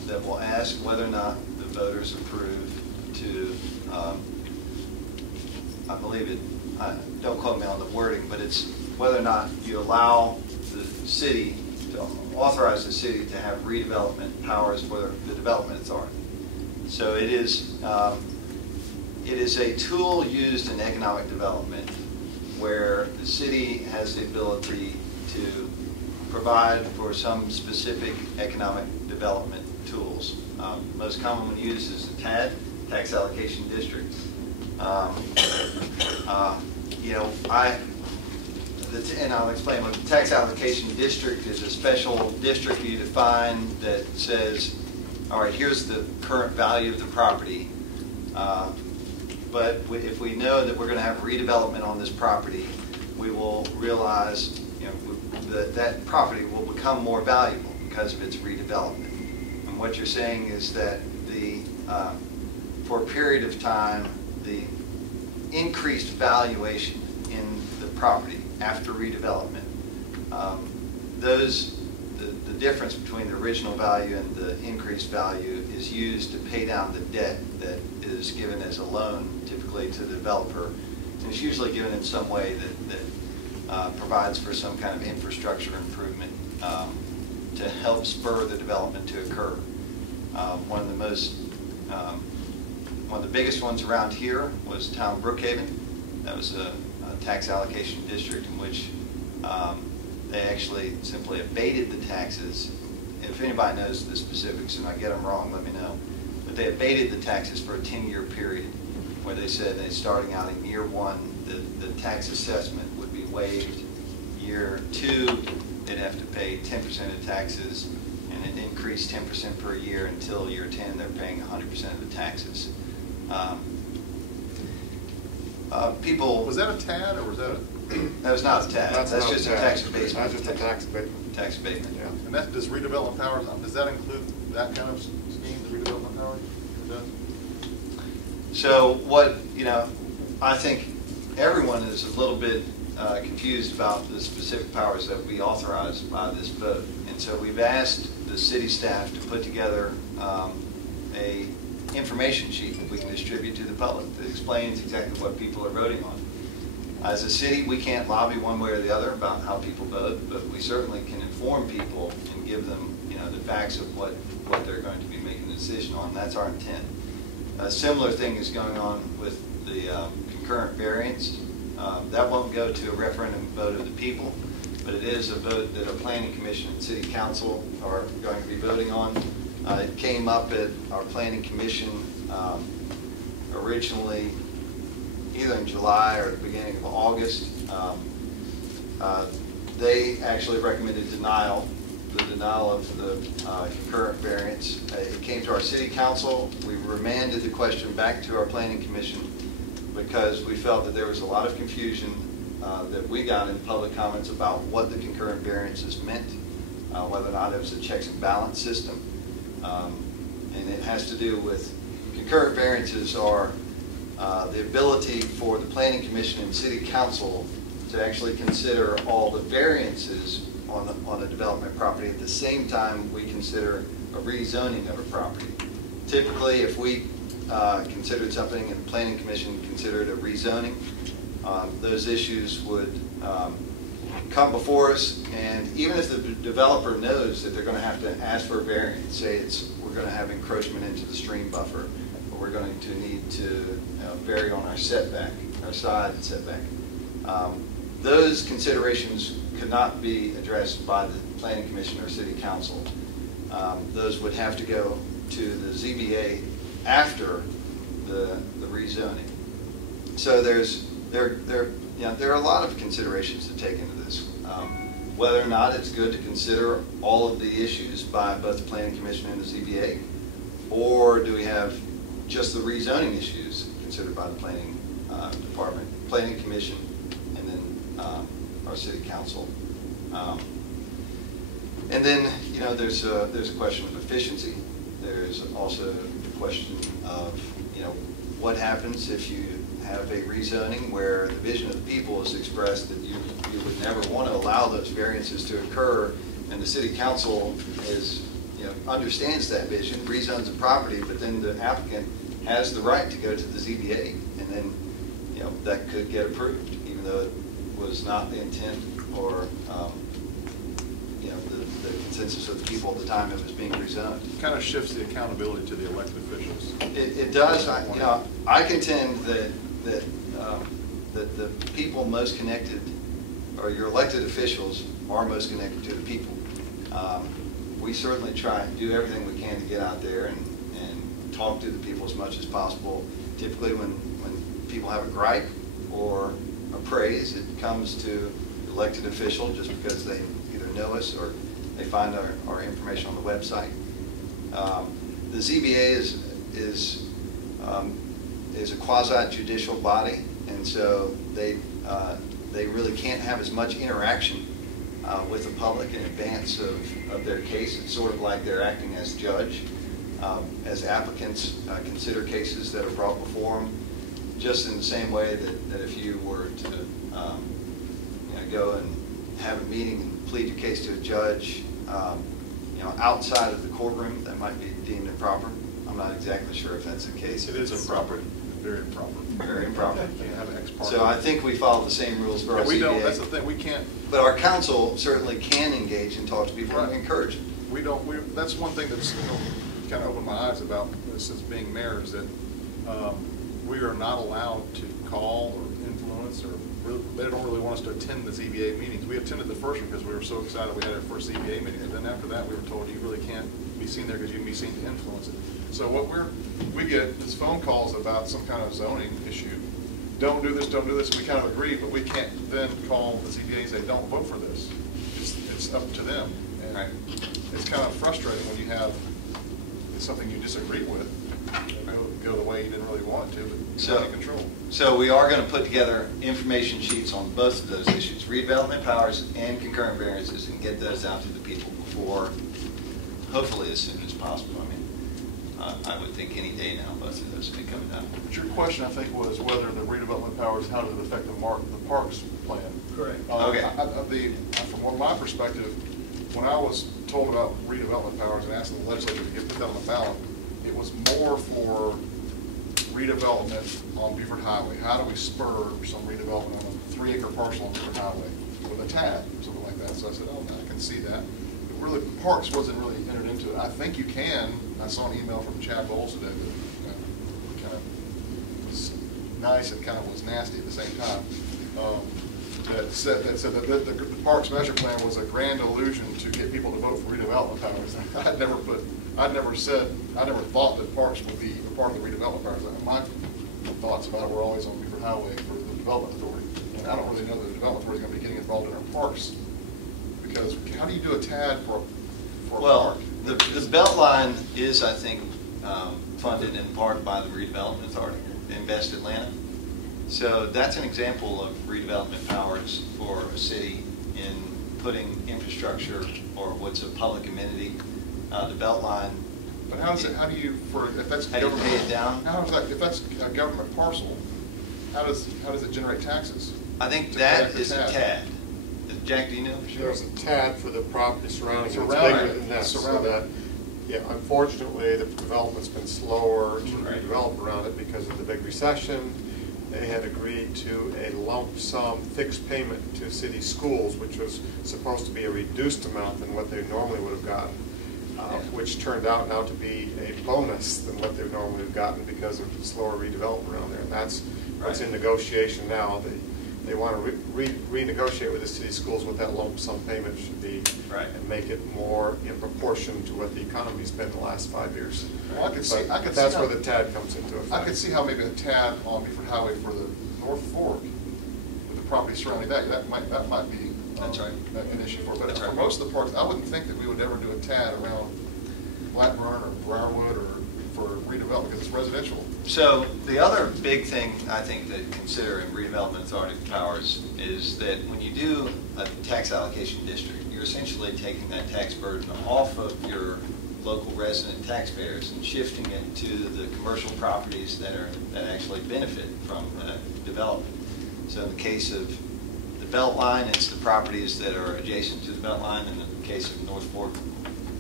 that will ask whether or not the voters approve to, I believe it, don't quote me on the wording, but it's whether or not you allow the city to authorize the city to have redevelopment powers for the development authority. So it is a tool used in economic development where the city has the ability to provide for some specific economic development tools. Most commonly used is the TAD, Tax Allocation District. And I'll explain what the Tax Allocation District is. A special district you define that says, all right, here's the current value of the property. But if we know that we're going to have redevelopment on this property, we will realize, you know, that that property will become more valuable because of its redevelopment. And what you're saying is that for a period of time, the increased valuation in the property after redevelopment, the difference between the original value and the increased value is used to pay down the debt that is given as a loan, typically to the developer. And it's usually given in some way that provides for some kind of infrastructure improvement to help spur the development to occur. One of the biggest ones around here was town Brookhaven. That was a tax allocation district in which they actually simply abated the taxes. If anybody knows the specifics and I get them wrong, let me know. But they abated the taxes for a 10-year period where they said that starting out in year 1, the tax assessment would be waived. Year 2, they'd have to pay 10% of taxes, and it increased 10% per year until year 10 they're paying 100% of the taxes. People... Was that a TAD or was that a... That was not a TAD. That's just a tax abatement. That's just a tax abatement. Tax abatement. Yeah. And that, does redevelopment powers, does that include that kind of scheme, the redevelopment powers? It does? So what, you know, I think everyone is a little bit confused about the specific powers that we authorize by this vote. And so we've asked the city staff to put together a information sheet that we can distribute to the public that explains exactly what people are voting on. As a city, we can't lobby one way or the other about how people vote, but we certainly can inform people and give them, you know, the facts of what they're going to be making a decision on. That's our intent. A similar thing is going on with the concurrent variance. That won't go to a referendum vote of the people, but it is a vote that a planning commission and city council are going to be voting on. It came up at our planning commission originally either in July or the beginning of August. They actually recommended the denial of the concurrent variance. It came to our city council. We remanded the question back to our planning commission because we felt that there was a lot of confusion that we got in public comments about what the concurrent variances meant, whether or not it was a checks and balance system. And it has to do with concurrent variances are the ability for the planning commission and city council to actually consider all the variances on a development property at the same time we consider a rezoning of a property. Typically, if we considered something and the planning commission considered a rezoning, those issues would come before us, and even if the developer knows that they're going to have to ask for a variance, say we're going to have encroachment into the stream buffer, or we're going to need to vary on our setback, our side setback. Those considerations could not be addressed by the planning commission or city council. Those would have to go to the ZBA after the rezoning. So there are a lot of considerations to take into this. Whether or not it's good to consider all of the issues by both the planning commission and the ZBA, or do we have just the rezoning issues considered by the planning department, planning commission, and then our city council. And then, you know, there's a question of efficiency. There's also the question of, you know, what happens if you have a rezoning where the vision of the people is expressed that you would never want to allow those variances to occur, and the city council is, you know, understands that vision, rezones a property, but then the applicant has the right to go to the ZBA, and then, you know, that could get approved, even though it was not the intent or you know, the consensus of the people at the time it was being rezoned. It kind of shifts the accountability to the elected officials. It does. I contend that the people most connected, or your elected officials, are most connected to the people. We certainly try and do everything we can to get out there and talk to the people as much as possible. Typically when people have a gripe or a praise, it comes to the elected official just because they either know us or they find our information on the website. The ZBA is is a quasi-judicial body, and so they really can't have as much interaction with the public in advance of their case. It's sort of like they're acting as judge, as applicants consider cases that are brought before them, just in the same way that if you were to go and have a meeting and plead your case to a judge, outside of the courtroom, that might be deemed improper. I'm not exactly sure if that's the case. It is improper. Very improper. Very improper. You can't have an ex parte. So I think we follow the same rules for our We don't, CBA. that's the thing, we can't. But our council certainly can engage and talk to people and encourage it. We don't, that's one thing that's kind of opened my eyes about this as being mayor, is that we are not allowed to call or influence, or they don't really want us to attend the ZBA meetings. We attended the first one because we were so excited we had our first ZBA meeting, and then after that we were told you really can't be seen there because you can be seen to influence it. So what we get is phone calls about some kind of zoning issue. Don't do this, don't do this. We kind of agree, but we can't then call the ZBA and say, don't vote for this. It's up to them. And right. It's kind of frustrating when you have something you disagree with go the way you didn't really want to, but you're in control. So we are going to put together information sheets on both of those issues, redevelopment powers and concurrent variances, and get those out to the people before, hopefully as soon as possible. I mean, I would think any day now both of those will be coming down. But your question, I think, was whether the redevelopment powers, how does it affect the parks plan? Correct. Okay. From my perspective, when I was told about redevelopment powers and asking the legislature to put that on the ballot, it was more for redevelopment on Buford Highway. How do we spur some redevelopment on a 3-acre parcel on Buford Highway with a TAD or something like that? So I said, oh, I can see that. But really, parks wasn't really entered into it. I think you can. I saw an email from Chad Bowles today that kind of was nice and kind of was nasty at the same time. That said that the Parks Measure Plan was a grand illusion to get people to vote for redevelopment powers. I never thought that parks would be a part of the redevelopment powers. My thoughts about it were always on Buford Highway for the Development Authority. And I don't really know that the Development Authority is going to be getting involved in our parks, because how do you do a TAD for a park? The Beltline is, I think, funded in part by the Redevelopment Authority, Invest Atlanta. So that's an example of redevelopment powers for a city in putting infrastructure or what's a public amenity. The Beltline. But how does it? How do you? If that's how do you pay it down? How does that? If that's a government parcel, how does it generate taxes? I think that is a TAD. Jack, do you know? There's a TAD for the property surrounding. It's bigger than that. So that, yeah, unfortunately, the development's been slower to redevelop around it because of the big recession. They had agreed to a lump sum fixed payment to city schools, which was supposed to be a reduced amount than what they normally would have gotten, which turned out now to be a bonus than what they normally have gotten because of slower redevelopment around there. And that's what's in negotiation now. They want to renegotiate with the city schools what that lump sum payment should be, and make it more in proportion to what the economy's been the last 5 years. Well, that's where the TAD comes into effect. I could see how maybe a TAD on Buford Highway for the North Fork, with the property surrounding that might be an issue for it. But for most of the parks, I wouldn't think that we would ever do a TAD around Blackburn or Briarwood or for redevelopment because it's residential. So the other big thing I think to consider in redevelopment authority powers is that when you do a tax allocation district, you're essentially taking that tax burden off of your local resident taxpayers and shifting it to the commercial properties that actually benefit from development. So in the case of the Beltline, it's the properties that are adjacent to the Beltline. In the case of North Fork,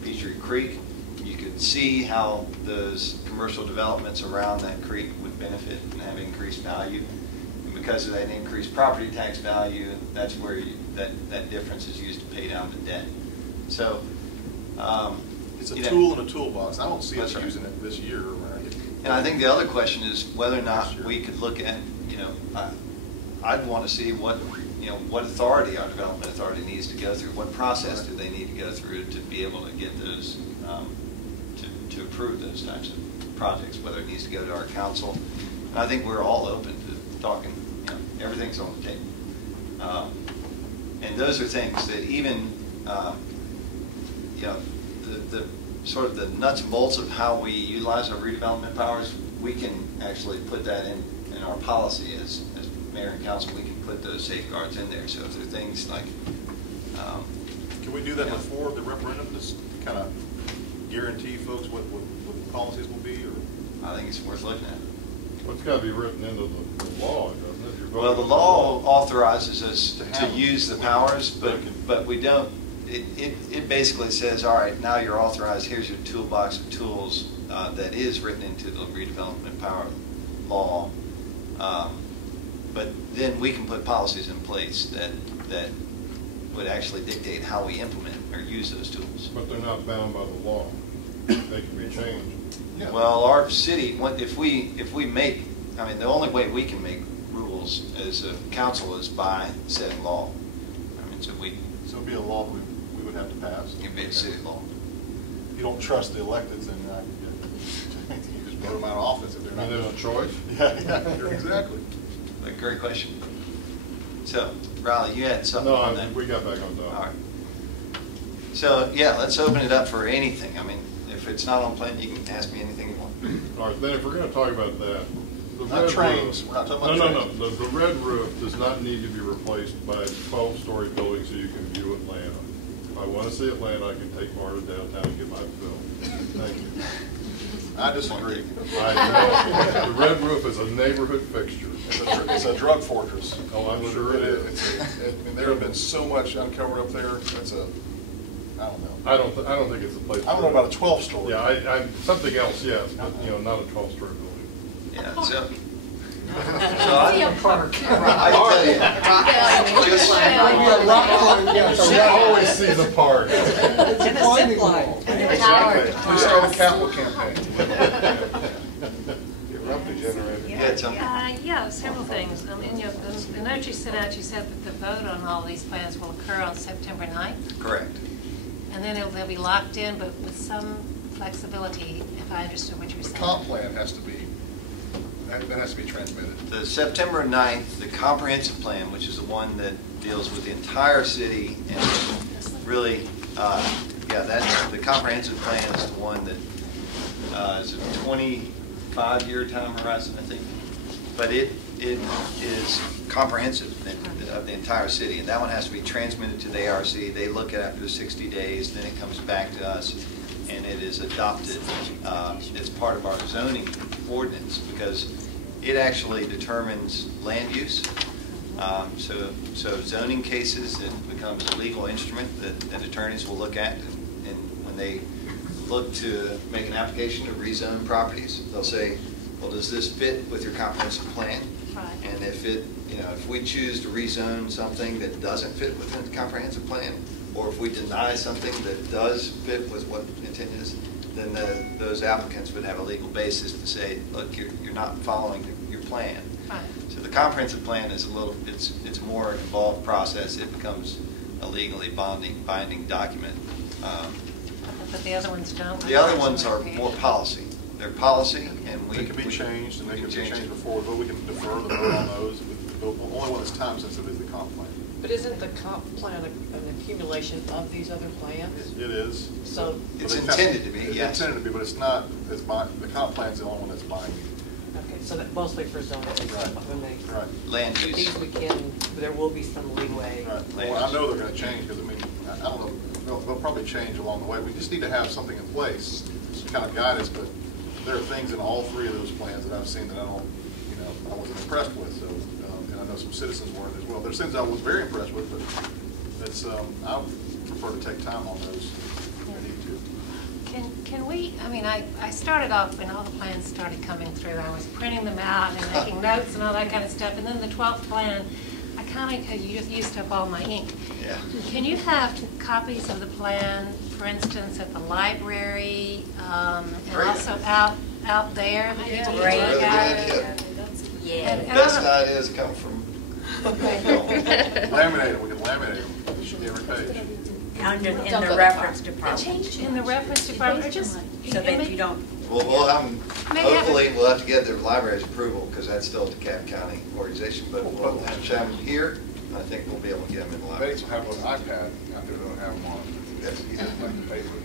Peachtree Creek, you could see how those commercial developments around that creek would benefit and have increased value. And because of that increased property tax value, that's where that difference is used to pay down the debt. So it's a tool in a toolbox. I don't see us using it this year. And I think the other question is whether or not we could look at, I'd want to see what authority our development authority needs to go through. What process do they need to go through to be able to get those, to approve those types of projects, whether it needs to go to our council. And I think we're all open to talking, everything's on the table. And those are things that even, the sort of the nuts and bolts of how we utilize our redevelopment powers, we can actually put that in our policy as mayor and council. We can put those safeguards in there. So if there are things like, can we do that before the referendum, just kind of guarantee folks what the policies will be? Or I think it's worth looking at. Well, it's got to be written into the law, doesn't it? Well, the law authorizes us to use the powers, but we don't. It basically says, all right, now you're authorized. Here's your toolbox of tools that is written into the redevelopment power law. But then we can put policies in place that would actually dictate how we implement or use those tools. But they're not bound by the law. They can be changed. Yeah. Well, our city, if we make, I mean, the only way we can make rules as a council is by setting law. I mean, so it'd be a law we would have to pass. It'd be a city law. If you don't trust the electeds, then you just vote them out of office if they're not. There's a choice. Yeah, exactly. Great question. So, Riley, you had something on that? We got back on top. All right. So, yeah, let's open it up for anything. I mean, if it's not on plan, you can ask me anything you want. All right, then if we're going to talk about that, the not red trains. Roof, we're not talking about trains. No. The red roof does not need to be replaced by a 12-story building so you can view Atlanta. If I want to see Atlanta, I can take MARTA downtown and get my fill. Thank you. I disagree. The red roof is a neighborhood fixture. It's a drug fortress. Oh, I'm sure it is. And there have been so much uncovered up there. I don't know. I don't think it's a place. I don't know about a 12-story. Yeah, something else, yes, but not a 12-story building. Yeah. So See a park. I tell you, You always see the park. And a zip line. We start a capital campaign. Eruptive generator. Yeah, several things. I mean, the note you sent out, you said that the vote on all these plans will occur on September 9th. correct. And then they'll be locked in, but with some flexibility, if I understood what you were The saying. comp plan has to be transmitted. The September 9th, the comprehensive plan, which is the one that deals with the entire city and really, that's the comprehensive plan is the one that is a 25-year time horizon, I think. But it is comprehensive of the entire city, and that one has to be transmitted to the ARC. They look at it after 60 days, then it comes back to us, and it is adopted. It's part of our zoning ordinance because it actually determines land use. So zoning cases, it becomes a legal instrument that attorneys will look at, and when they look to make an application to rezone properties, they'll say, well, does this fit with your comprehensive plan? Right. And if we choose to rezone something that doesn't fit within the comprehensive plan, or if we deny something that does fit with what intent is, then those applicants would have a legal basis to say, look, you're not following your plan. Right. So the comprehensive plan is it's a more involved process. It becomes a legally binding document. But the other ones don't? The other ones are more policy. They're policy, and They can be changed, and they can be changed before, but we can defer the vote on those. The only one that's time sensitive is the comp plan. But isn't the comp plan an accumulation of these other plans? It is. So it's intended to be, yes. It's intended to be, but it's not. The comp plan is the only one that's binding. okay, so that mostly for zoning. Right. Land But use. these there will be some leeway. Right. Well, I know they're going to change because I don't know. They'll probably change along the way. We just need to have something in place to kind of guide us. But there are things in all three of those plans that I've seen that I wasn't impressed with. So, and I know some citizens weren't as well. There's things I was very impressed with, but I would prefer to take time on those if we need to. Can we, I started off when all the plans started coming through, I was printing them out and making notes and all that kind of stuff, and then the 12th plan, I kind of used up all my ink. Yeah. Can you have copies of the plan, for instance, at the library, and also out there? That's a really good idea. Yeah. Best ideas come from. Laminate them. We can laminate them. It should be every page. In the reference department. In the reference department, or just So that you don't. We'll have them, hopefully we'll have to get the library's approval because that's still a DeKalb County organization, but we'll have them here. I think we'll be able to get them in the library. Bates will have an iPad. I don't have them on. He doesn't like the paper.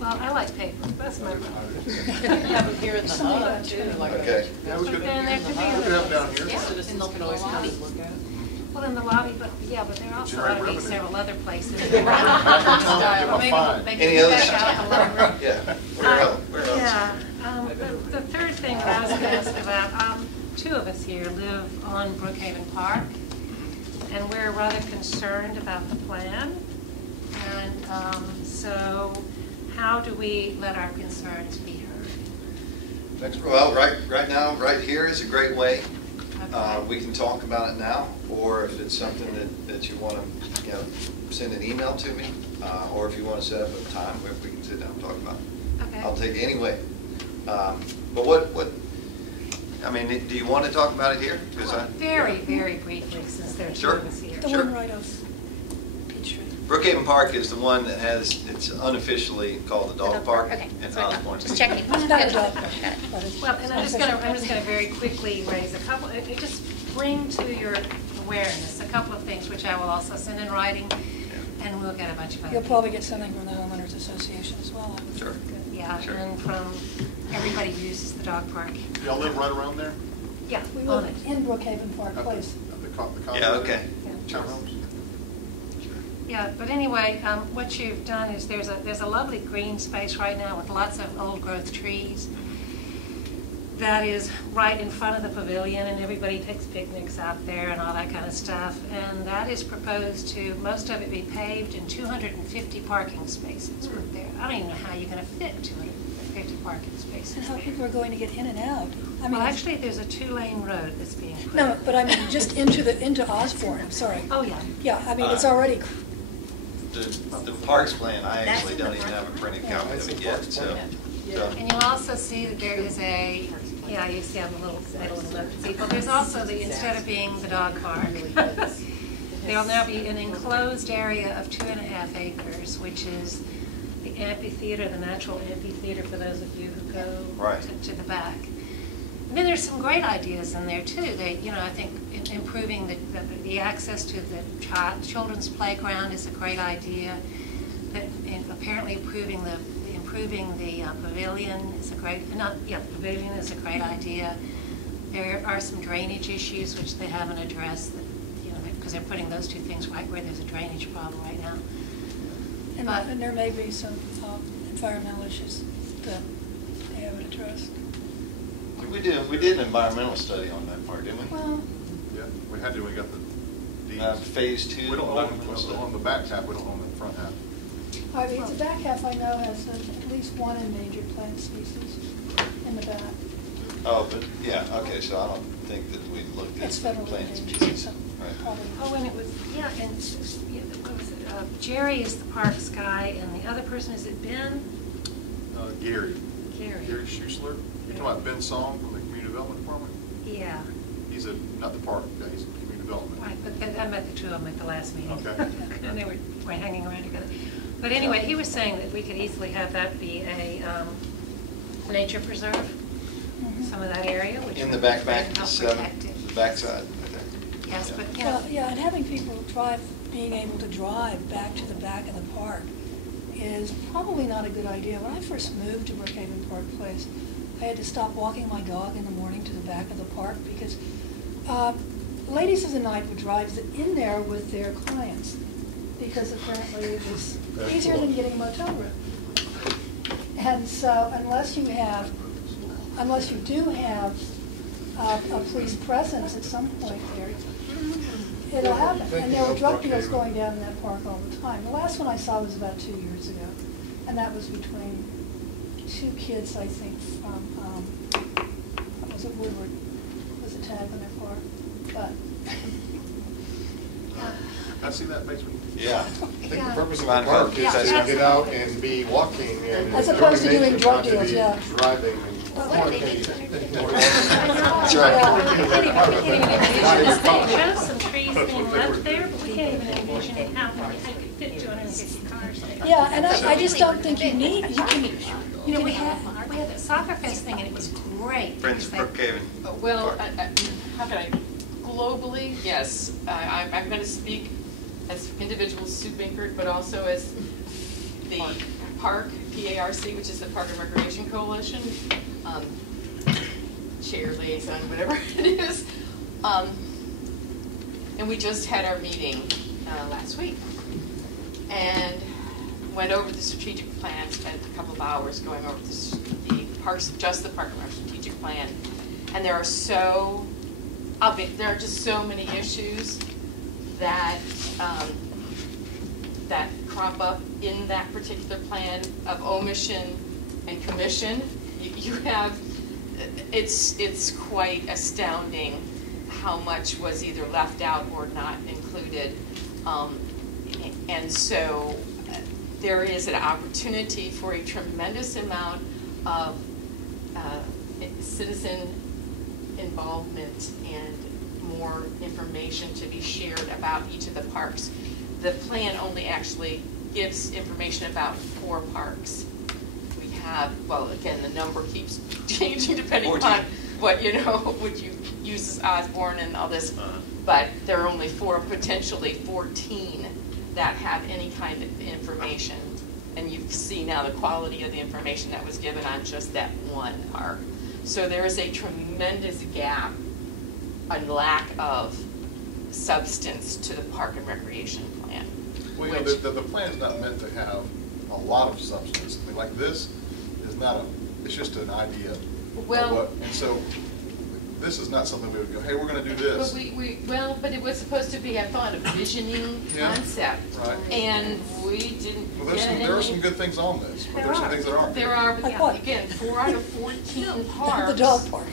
Well, I like paper, that's my problem. Have them here in the hub too, like. Okay. Yeah, we could, And there could be we could have them down here. Yeah. Citizens can always come and look at it. Well, in the lobby, but, yeah, but there also Generate ought to be revenue. several other places. Give them a fine. Maybe Any they other- can back out the library. Yeah. Where else? Yeah, the third thing that I was going to ask about, two of us here live on Brookhaven Park, and we're rather concerned about the plan. And so how do we let our concerns be heard? Well, right now, right here is a great way. We can talk about it now, or if it's something that you want to, send an email to me, or if you want to set up a time where we can sit down and talk about it. Okay. I'll take it anyway. But what, I mean, do you want to talk about it here? 'Cause Very, very briefly, since there's two of us here. Sure. right off Peachtree. Brookhaven Park is the one that has, it's unofficially called the dog park. Okay, And that's what I Osborne. thought. Just checking. It's not a dog Got it. Well, and I'm just gonna very quickly raise a couple, just bring to your awareness a couple of things, which I will also send in writing, and we'll get a bunch of other. You'll probably get something from the homeowners association as well. Sure. Yeah, Sure. and from everybody who uses the dog park. Y'all live right around there? Yeah, We on live it. in Brookhaven Park At the- Place. at the Yeah, okay. Townhomes? Yeah, but anyway, what you've done is there's a lovely green space right now with lots of old growth trees that is right in front of the pavilion, and everybody takes picnics out there and all that kind of stuff. And that is proposed to, most of it be paved, and 250 parking spaces were there. I don't even know how you're going to fit 250 parking spaces. And how people are going to get in and out. I mean, Well, actually, there's a 2-lane road that's being put. no, but I mean, just into Osborne, I'm sorry. Oh, yeah. Yeah, I mean, it's already, The parks plan, I actually don't even have a printed copy of it yet, so. And you'll also see that there is a, yeah, you see on the little see, but there's also the, instead of being the dog park, there'll now be an enclosed area of 2.5 acres, which is the amphitheater, the natural amphitheater for those of you who go Right. to the back. And then there's some great ideas in there too. They, I think improving the access to the children's playground is a great idea. And apparently improving the pavilion is a great, pavilion is a great idea. There are some drainage issues which they haven't addressed, because they're putting those two things right where there's a drainage problem right now. and there may be some environmental issues that they haven't addressed. We did an environmental study on that part, didn't we? Well, Yeah, we had to, we got the deeds. Phase 2. We don't own the back half, we don't own the front half. I mean, the back half I know has at least one endangered plant species in the back. Oh, but, yeah, okay, so I don't think that we looked at It's federally plants. endangered, so Right. probably. Oh, and it was, yeah, and what was it? Jerry is the parks guy, and the other person, is it Ben? Gary. Gary. Gary Schuessler. You talking about Ben Song from the Community Development Department? Yeah. He's not the park guy, he's Community Development. Right, but I met the two of them at the last meeting. Okay. And they were hanging around together. But anyway, he was saying that we could easily have that be a nature preserve, some of that area, which In the would back, help protect it. the backside. Yes, Yeah. but, Well, yeah, and having people being able to drive back to the back of the park is probably not a good idea. When I first moved to Brookhaven Park Place, I had to stop walking my dog in the morning to the back of the park because ladies of the night would drive in there with their clients because apparently it was easier than getting a motel room. And so unless you do have a police presence at some point there, it'll happen. And there were drug deals going down in that park all the time. The last one I saw was about 2 years ago, and that was between 2 kids, I think, from, was it Woodward, was attacked in their park. But I see that basement. Yeah. I think the purpose of the Fine, park is yeah. to get out and be walking and. As opposed to doing nature, drug not to deals, be yeah. Driving and. That's right. We can't even envision this thing. Shows some trees being left there, but we can't even envision how many, I could fit 250 cars there. yeah, and I just don't think you need, We had that soccer fest thing, and it was great. Friends of Brookhaven. Well, how can I, globally, yes, I'm going to speak as individual Sue Binkert, but also as the PARC, P-A-R-C, which is the Park and Recreation Coalition, chair, liaison, whatever it is. And we just had our meeting last week and went over the strategic plan, spent a couple of hours going over the parks, just the Park and Rec strategic plan. And there are just so many issues that that crop up in that particular plan of omission and commission. You have, it's quite astounding how much was either left out or not included. And so there is an opportunity for a tremendous amount of citizen involvement and more information to be shared about each of the parks. The plan only actually gives information about 4 parks. We have, well, again, the number keeps changing depending 14. upon what, you know, what you use as Osborne and all this, but there are only 4, potentially 14 that have any kind of information. And you see now the quality of the information that was given on just that one park. So there is a tremendous gap, a lack of substance to the Park and Recreation plan. Well, you know, the plan is not meant to have a lot of substance. I mean, like this is not it's just an idea. Well, and so this is not something we would go, hey, we're going to do this. But it was supposed to be, I thought, a visioning concept. Right. And we didn't there are some good things on this, but there's some things that aren't. There are, but again, 4 out of 14 parks. The dog park.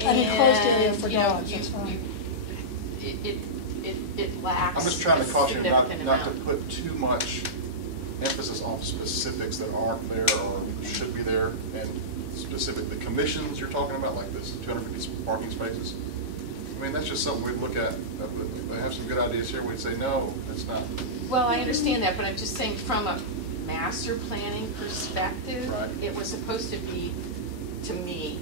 An enclosed area for you know, dogs, that's fine. It lacks. I'm just trying to caution you not to amount. put too much emphasis on specifics that aren't there or should be there, and specific, the commissions you're talking about, like this 250 parking spaces. I mean, that's just something we'd look at. They have some good ideas here. We'd say, no, that's not. Well, I understand that, but I'm just saying from a master planning perspective, right. It was supposed to be, to me,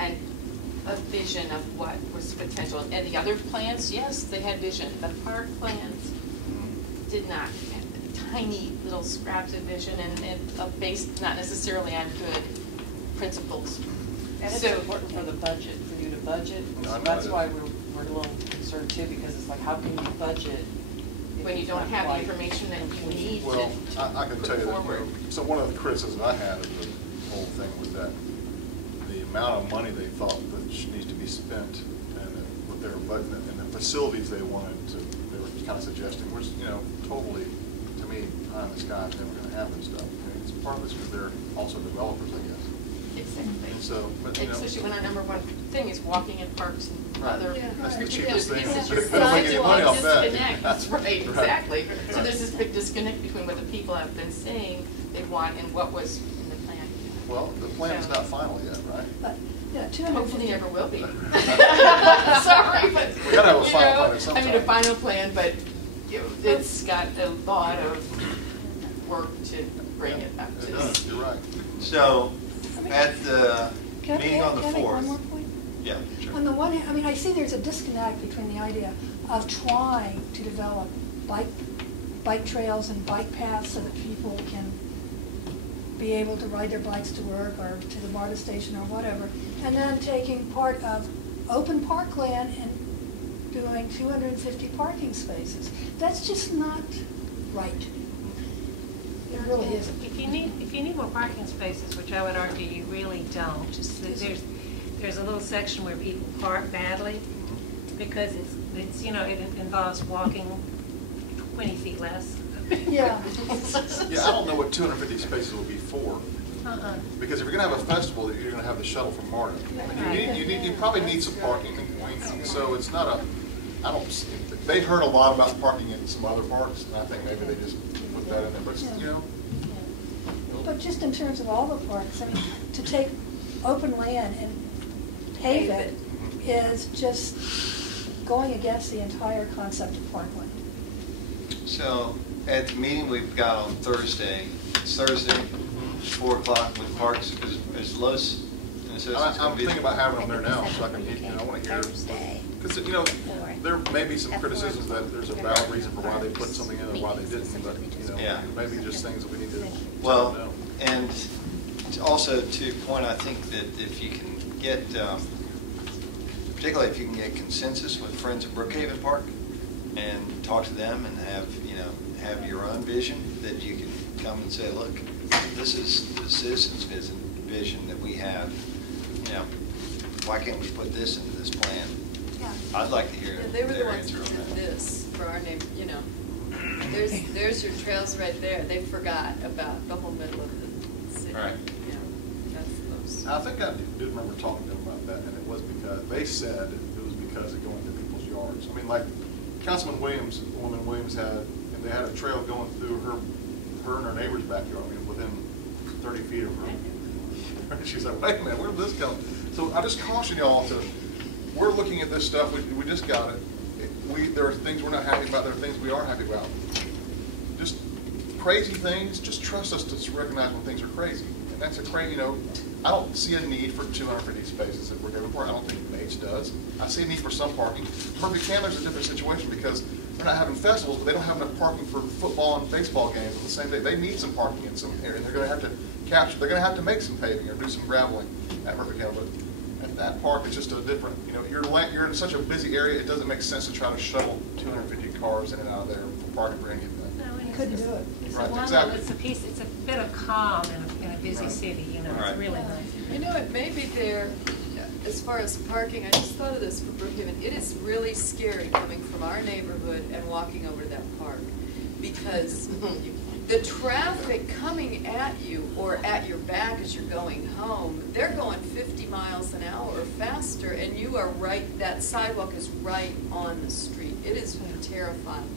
a vision of what was potential. And the other plans, yes, they had vision. The park plans did not. Tiny little scraps of vision and based not necessarily on good principles. And it's important for the budget, for you to budget. So that's why we're a little concerned too, because it's like, how can you budget when you don't have the information that you need well, to I can tell you forward. that. So one of the criticisms I had of the whole thing was that the amount of money they thought that needs to be spent and what they were budgeting and the facilities they wanted to, they were kind of suggesting was, you know, totally, to me, pie in the sky, never going to have this stuff. I mean, it's part of this because they're also developers, I guess. Exactly. And so, but, you know, especially when our number one thing is walking in parks and other. That's the cheapest thing. They They don't make any money off that. That's right, exactly. So there's this big disconnect between what the people have been saying they want and what was in the plan. Well, the plan is not final yet, right? But, yeah, Hopefully 250. never will be. Sorry, but We gotta have a final plan at I some mean, a time. final plan, but it's got a lot of work to bring it up It to. does, you're right. So, at the meeting on the Can I make one more 4th. point? Yeah, sure. On the one hand, I mean, I see there's a disconnect between the idea of trying to develop bike trails and bike paths so that people can be able to ride their bikes to work or to the MARTA station or whatever, and then taking part of open parkland and doing 250 parking spaces. That's just not right. It really isn't. If you need more parking spaces, which I would argue you really don't, there's a little section where people park badly because it's you know, it involves walking 20 feet less. Yeah. Yeah, I don't know what 250 spaces will be for. Because if you're going to have a festival, you're going to have the shuttle from MARTA. I mean, you probably need some parking. I mean, so it's not a. I don't. They heard a lot about parking in some other parks, and I think maybe they just put that in there. But it's, you know. But just in terms of all the parks, I mean, to take open land and pave it is just going against the entire concept of parkland. So, at the meeting we've got on Thursday, it's Thursday, 4 o'clock with parks, is Lois and Associates I'm going to be thinking about having them there now, so I can, you know, I want to hear. Because, you know, there may be some criticisms that there's a valid reason for why they put something in and why they didn't, but, you know, Yeah. maybe just things that we need to Well, know. and also to your point, I think that if you can get, particularly if you can get consensus with friends of Brookhaven Park and talk to them and have, you know, have your own vision, that you can come and say, look, this is the citizens' vision that we have, you know, why can't we put this into this plan? Yeah. I'd like to hear Yeah, they were the their ones answer who on did that. this for our name, you know. There's your trails right there. They forgot about the whole middle of the city. Right. Yeah, that's those. I think I did remember talking to them about that, and it was because, they said it was because of going through people's yards. I mean, like, Councilman Williams, Woman Williams had, and they had a trail going through her and her neighbor's backyard, I mean, within 30 feet of her. She's like, wait a minute, where did this come? So I just caution y'all to, we're looking at this stuff, we just got it. There are things we're not happy about, there are things we are happy about. Just crazy things, just trust us to recognize when things are crazy. And that's a crazy, you know, I don't see a need for 250 spaces at Brookhaven Park. I don't think Mage does. I see a need for some parking. Murphy Candler's a different situation because they're not having festivals, but they don't have enough parking for football and baseball games on the same day. They need some parking in some area, and they're going to have to capture, they're going to have to make some paving or do some graveling at Murphy Candler. But at that park, it's just a different, you know, you're in such a busy area, it doesn't make sense to try to shuttle 250 cars in and out of there for parking for anything. No, and Couldn't do it. It's Right, a one, exactly. it's a piece, it's a bit of calm in a busy Right. city, you know, Right. it's really nice. You know, it may be there, as far as parking, I just thought of this for Brookhaven. It is really scary coming from our neighborhood and walking over to that park because the traffic coming at you or at your back as you're going home, they're going 50 miles an hour or faster, and you are right, that sidewalk is right on the street. It is terrifying.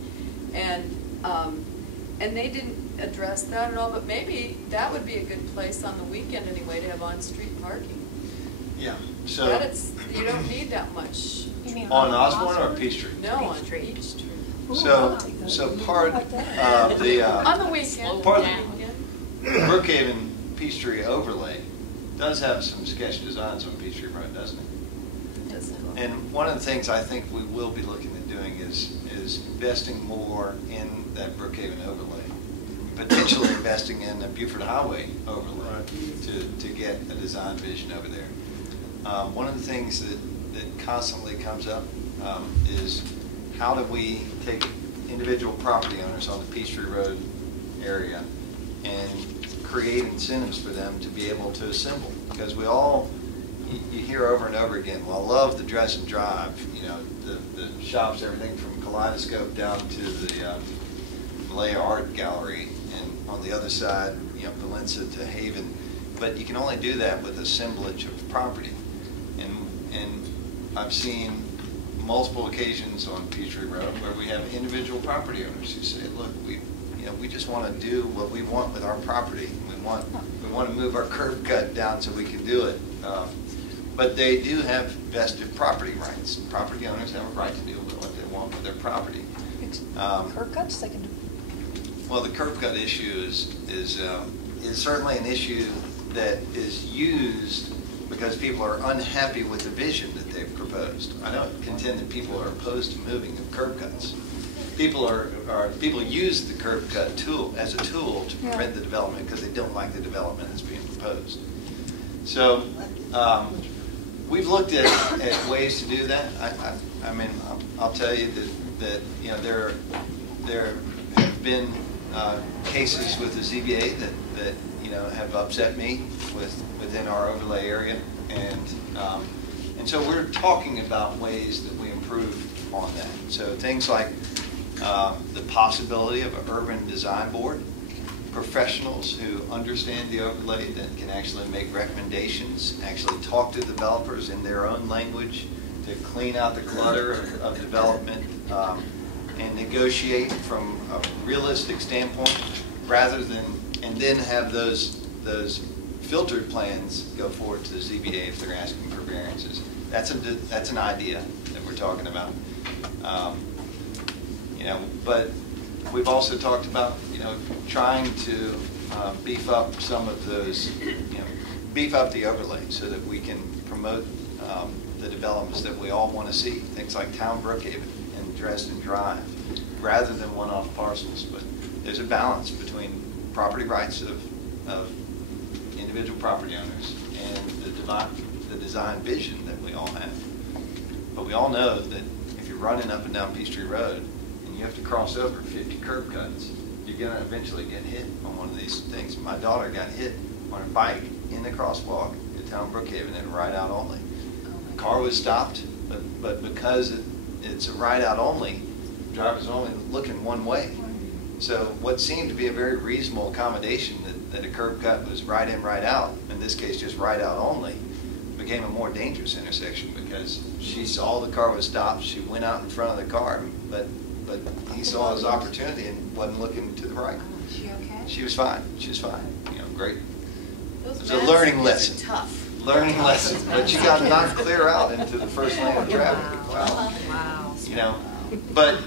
And they didn't address that at all, but maybe that would be a good place on the weekend anyway to have on-street parking. Yeah, so That it's, you don't need that much. You mean on Osborne or Peachtree? No, on Peachtree. Peachtree. So part of the On the weekend. part of Yeah. the Brookhaven Peachtree overlay does have some sketch designs on Peachtree Road, doesn't it? And one of the things I think we will be looking at doing is investing more in that Brookhaven overlay, potentially investing in the Buford Highway overlay to get a design vision over there. One of the things that constantly comes up is how do we take individual property owners on the Peachtree Road area and create incentives for them to be able to assemble? Because we all, you hear over and over again, well, I love the dress and drive, you know, the shops, everything from Kaleidoscope down to the Malaya Art Gallery, and on the other side, you know, Valencia to Haven. But you can only do that with assemblage of property. And I've seen multiple occasions on Peachtree Road where we have individual property owners who say, look, we just want to do what we want with our property. We want to move our curb cut down so we can do it. But they do have vested property rights. Property owners have a right to do what they want with their property. Curb cuts, they can do. Well, the curb cut issue is certainly an issue that is used because people are unhappy with the vision that they've proposed. I don't contend that people are opposed to moving of curb cuts. People use the curb cut tool as a tool to prevent the development because they don't like the development that's being proposed. So we've looked at ways to do that. I mean, I'll tell you that you know there have been cases with the ZBA that you know have upset me within our overlay area, and so we're talking about ways that we improve on that. So things like the possibility of an urban design board, professionals who understand the overlay that can actually make recommendations, actually talk to developers in their own language to clean out the clutter of development and negotiate from a realistic standpoint rather than, and then have those filtered plans go forward to the ZBA if they're asking for variances. That's an idea that we're talking about. You know, but we've also talked about, you know, trying to beef up some of those, you know, beef up the overlay so that we can promote the developments that we all want to see, things like Town Brookhaven and Dresden Drive, rather than one-off parcels. But there's a balance between property rights of individual property owners and the design vision that we all have. But we all know that if you're running up and down Peachtree Road and you have to cross over 50 curb cuts, you're going to eventually get hit on one of these things. My daughter got hit on a bike in the crosswalk at Town Brookhaven at a ride-out only. The car was stopped, but because it's a ride-out only, the driver's only looking one way. So what seemed to be a very reasonable accommodation that a curb cut was right in, right out, in this case just right out only, became a more dangerous intersection because she saw the car was stopped, she went out in front of the car, but he saw his opportunity and wasn't looking to the right. Is she okay? She was fine. She was fine. You know, great. Those It was a learning lesson. Tough. Learning lesson. But you got knocked clear out into the first lane of traffic. Wow. Wow. You know, but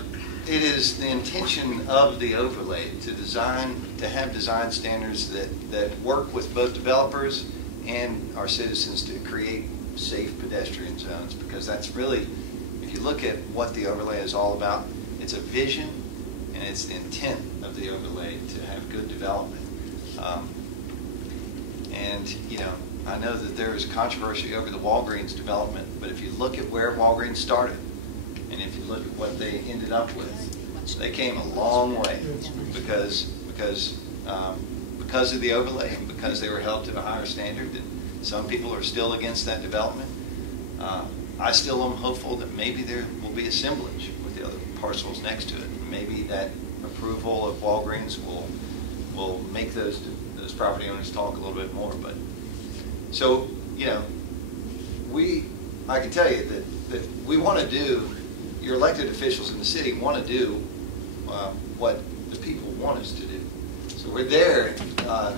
it is the intention of the overlay to have design standards that work with both developers and our citizens to create safe pedestrian zones, because that's really, if you look at what the overlay is all about, it's a vision and it's the intent of the overlay to have good development. And you know, I know that there is controversy over the Walgreens development, but if you look at where Walgreens started, and if you look at what they ended up with, they came a long way because of the overlay and because they were held to a higher standard. And some people are still against that development. I still am hopeful that maybe there will be assemblage with the other parcels next to it. Maybe that approval of Walgreens will make those property owners talk a little bit more. But so, you know, I can tell you that we want to do, your elected officials in the city want to do what the people want us to do. So we're there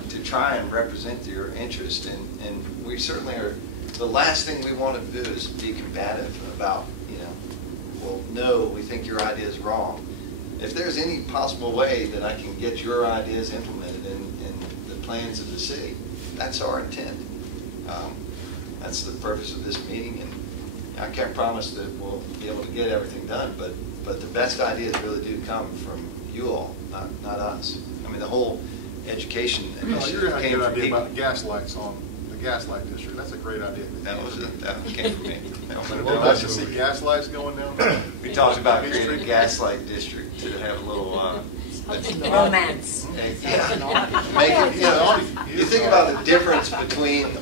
to try and represent your interest, and we certainly are. The last thing we want to do is be combative about, you know, well, no, we think your idea is wrong. If there's any possible way that I can get your ideas implemented in the plans of the city, that's our intent. That's the purpose of this meeting, and I can't promise that we'll be able to get everything done, but the best ideas really do come from you all, not us. I mean, the whole education initiative You're came a from good idea people. about gas lights on the gaslight district. That's a great idea. That came from me. We'll like to see gas lights going down. We talked about creating a gaslight district to have a little romance. Yeah. Make it, you know, you think about the difference between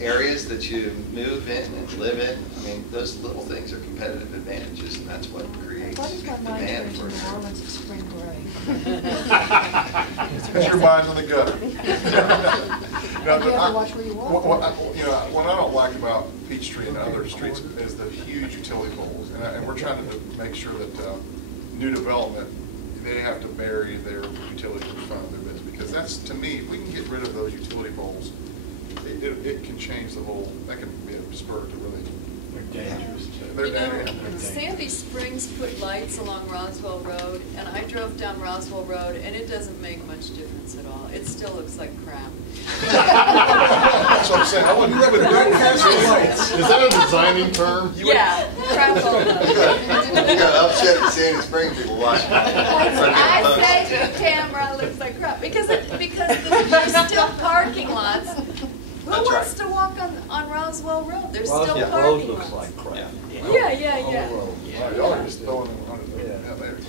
areas that you move in and live in. I mean, those little things are competitive advantages, and that's what creates Why does that mind demand turn for to New Orleans at spring break? Your mind's on the gutter. You have to watch where you walk. What I don't like about Peachtree and other streets is the huge utility poles, and we're trying to make sure that new development, they have to bury their utilities in front of their business, because that's, to me, if we can get rid of those utility poles, it can change the whole. That can be a spur to really. They're dangerous. They're You know, dangerous. Sandy Springs put lights along Roswell Road, and I drove down Roswell Road, and it doesn't make much difference at all. It still looks like crap. That's what I'm saying. I wouldn't put lights. Is that a designing term? Yeah, crap all over. You got upset the Sandy Springs people watching. I say to the camera, it looks like crap, because there's still parking lots. Who That's wants right. to walk on Roswell Road? There's still Roswell Road parking looks lots. like crap. Yeah. Y'all are just throwing them under there.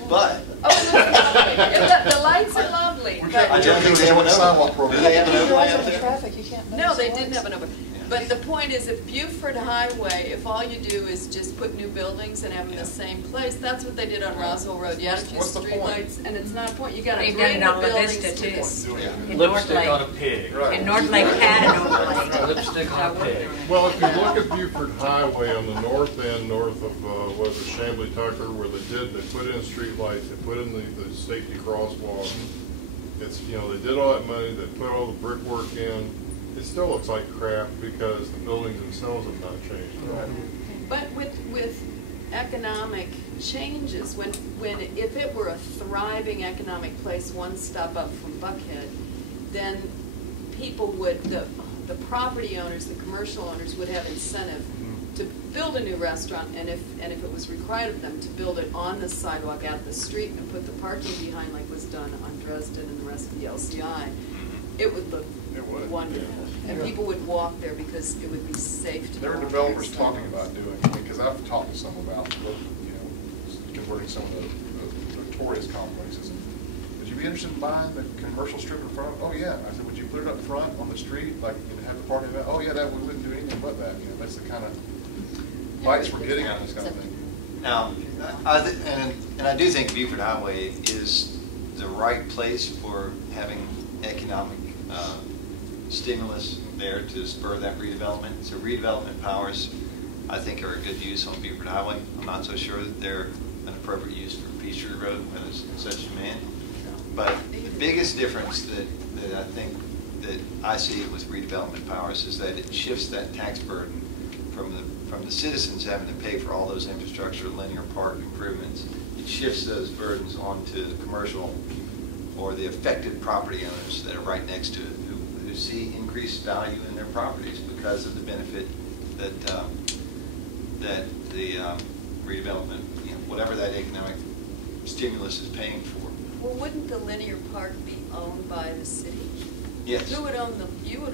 But The lights are lovely. I don't think they have an sidewalk overlay. program. Do they have an overlay Drive up into there? traffic, you can't No, notice they the didn't lights. have an over. But the point is, if Buford Highway, if all you do is just put new buildings and have them in the same place, that's what they did on Roswell Road. You had a few What's the point? streetlights, and it's not a point. You gotta They've bring done it the on La buildings Vista, to too. this. In North Lipstick on a Lake. pig. Right. In North Lake had an overlay. Lipstick on a pig. Well, if you look at Buford Highway on the north end, north of, was it Chambly Tucker, where they put in street lights, they put in the safety crosswalk. It's, you know, they did all that money, they put all the brickwork in. It still looks like crap because the buildings themselves have not changed. Right. But with economic changes, if it were a thriving economic place one stop up from Buckhead, then people would, the property owners, the commercial owners would have incentive to build a new restaurant, and if it was required of them to build it on the sidewalk at the street and put the parking behind like was done on Dresden and the rest of the LCI, it would look wonderful. Yeah. And people would walk there because it would be safe to There are walk developers there. talking about doing, because I've talked to some about, converting some of the notorious complexes. Would you be interested in buying the commercial strip in front of? Oh yeah. I said, would you put it up front on the street, like have the parking lot? Oh yeah, that we wouldn't do anything but that. That's the kind of bites we're getting on this kind of thing. Now, and I do think Buford Highway is the right place for having economic stimulus there to spur that redevelopment. So redevelopment powers, I think, are a good use on Buford Highway. I'm not so sure that they're an appropriate use for Peachtree Road when there's such demand. But the biggest difference that I think that I see with redevelopment powers is that it shifts that tax burden from the citizens having to pay for all those infrastructure, linear park improvements. It shifts those burdens onto the commercial or the affected property owners that are right next to it, who see increased value in their properties because of the benefit that that the redevelopment, whatever that economic stimulus is paying for. Well, wouldn't the linear park be owned by the city? Yes. Who would own you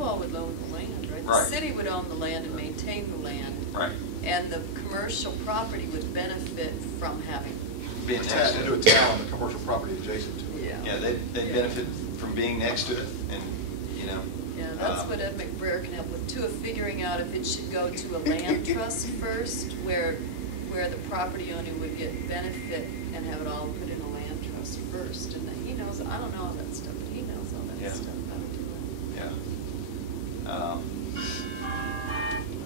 all would own the land, right? Right. The city would own the land and maintain the land. Right. And the commercial property would benefit from having. Being next to To a it. town, the commercial property adjacent to it. Yeah, they benefit from being next to it, and Yeah, that's what Ed McBrayer can help with too, of figuring out if it should go to a land trust first, where the property owner would get benefit and have it all put in a land trust first. And then he knows, I don't know all that stuff, but he knows all that stuff, how to do it. Yeah.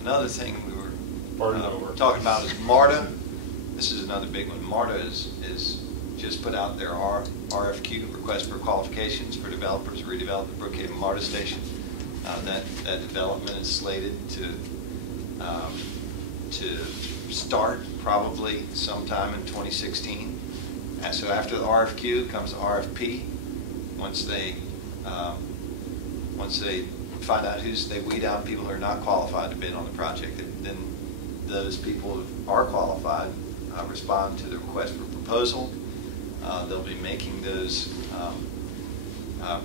Another thing we were talking about is MARTA. This is another big one. MARTA is just put out their RFQ, request for qualifications for developers to redevelop the Brookhaven MARTA station. That development is slated to start probably sometime in 2016. And so after the RFQ comes the RFP. Once they find out they weed out people who are not qualified to bid on the project, then those people who are qualified respond to the request for proposal. They'll be making those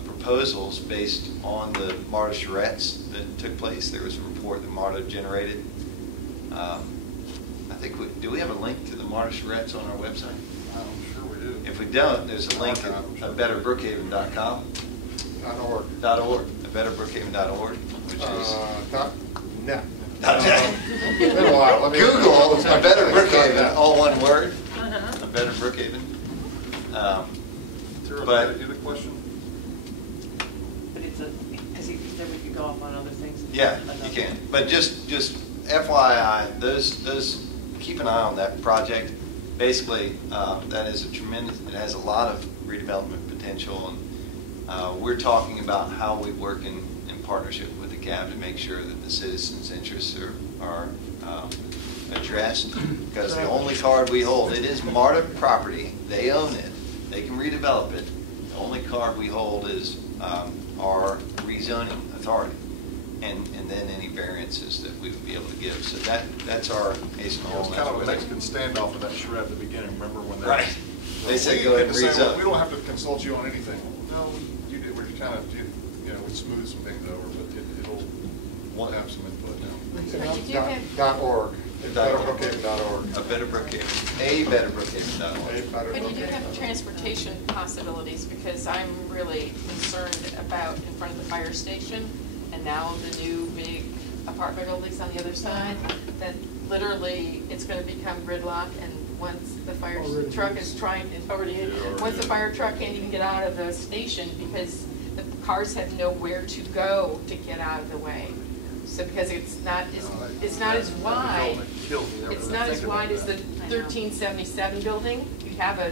proposals based on the MARTA charrettes that took place. There was a report that MARTA generated. I think do we have a link to the MARTA charrettes on our website? I'm sure we do. If we don't, there's a link at betterbrookhaven.com. .org. betterbrookhaven.org, which is .net. Been a while. Let me Google a a Better Brookhaven, all one word. A Better Brookhaven. But you have a question? But it's because then we could go off on other things. yeah, you can. But just FYI, those keep an eye on that project. Basically, that is it has a lot of redevelopment potential, and we're talking about how we work in partnership with the CAB to make sure that the citizens' interests are addressed, because the only card we hold, it is MARTA property, they own it, they can redevelop it. The only card we hold is our rezoning authority, and then any variances that we would be able to give. So that's our ace in the It hole. was kind of a Mexican standoff with that charrette at the beginning. Remember when they? Right. They said go ahead and rezone. We don't have to consult you on anything. No, you did. We're kind of, we smooth some things over, but it'll have some input now. .org. betterbrookhaven.org. A Better Brookhaven. A Better Brookhaven.org. But you do have transportation possibilities, because I'm really concerned about in front of the fire station, and now the new big apartment buildings on the other side, that literally it's going to become gridlock, and once the fire truck is trying, once the fire truck can't even get out of the station because the cars have nowhere to go to get out of the way. So because it's not as wide, it's not as wide as the 1377 building. You have a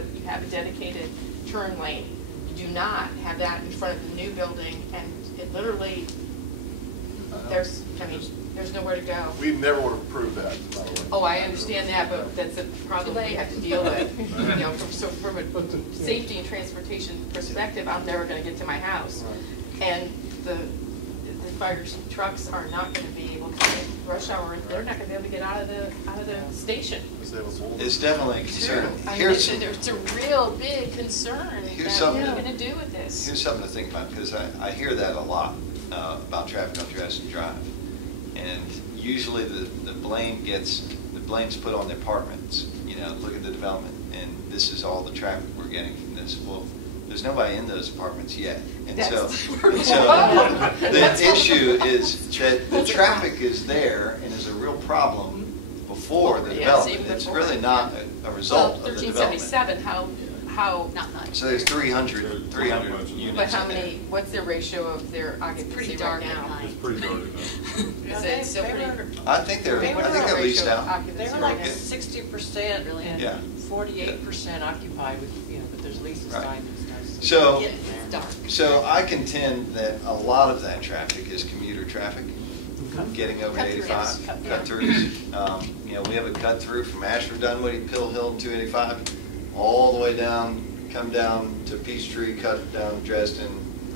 dedicated turn lane. You do not have that in front of the new building, and it literally there's nowhere to go. We never would have approved that, by the way. Oh, I understand that, but that's a problem we have to deal with. From a safety and transportation perspective, I'm never going to get to my house. And the fire trucks are not gonna be able to get rush hour, they're not gonna be able to get out of the station. It's definitely a concern. I mean, Here's, it's a real big concern. Here's What something are that- we gonna do with this? here's something to think about, because I hear that a lot about traffic on Dresden Drive. And usually the blame's put on the apartments. You know, look at the development, and this is all the traffic we're getting from this. Well, there's nobody in those apartments yet. And so the issue is that the traffic is there and is a real problem before the development. It's really not a result of the development. 1377, how, Not much. So there's 300 units. but how in there. many, what's the ratio of their occupancy Pretty right dark at now? night. It's pretty dark enough. Is it still pretty? I think they're leased out. They're like 60% Yeah. and 48% occupied with, you know, but there's leases Right. signed and stuff. So, It's dark. so I contend that a lot of that traffic is commuter traffic, getting over to 85, cut-throughs. You know, we have a cut-through from Ashford, Dunwoody, Pill Hill, 285, all the way down, come down to Peachtree, cut down Dresden.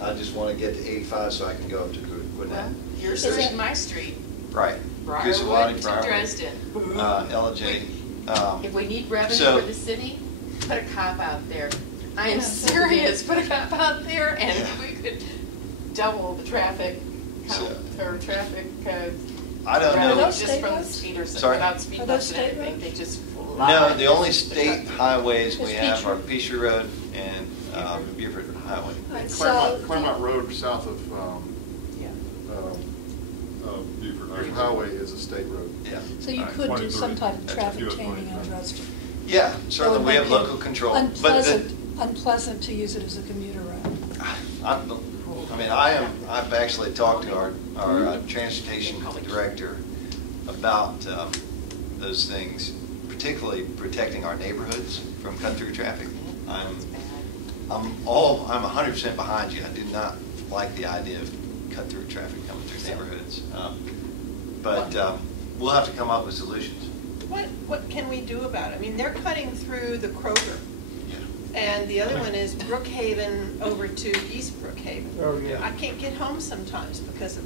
I just want to get to 85 so I can go up to Gwinnett. Your street, my street, Right. Briarwood Goosewater, to Briarwood, Dresden. LJ. If we need revenue So- for the city, put a cop out there. I am serious, put a cop out there, and Yeah. we could double the traffic count, So- or traffic, I don't Are know. those just state from the roads? speeders, Sorry? without speed Are bumps those and state everything, roads? they just No, the only state highways we Is have are Peachtree? Peachtree Road and Buford Highway. Right, Claremont Road south of Buford Buford Highway is a state road. Yeah. So you Alright, could do 23. some type of That's traffic US taming on 23. Dresden. Yeah, certainly Or it we have might be local control. But the- unpleasant to use it as a commuter road. I've actually talked to our transportation director about those things, particularly protecting our neighborhoods from cut-through traffic. I'm 100% behind you. I do not like the idea of cut-through traffic coming through neighborhoods. But we'll have to come up with solutions. What can we do about it? I mean, they're cutting through the Kroger. And the other one is Brookhaven over to East Brookhaven. Oh, yeah. I can't get home sometimes because of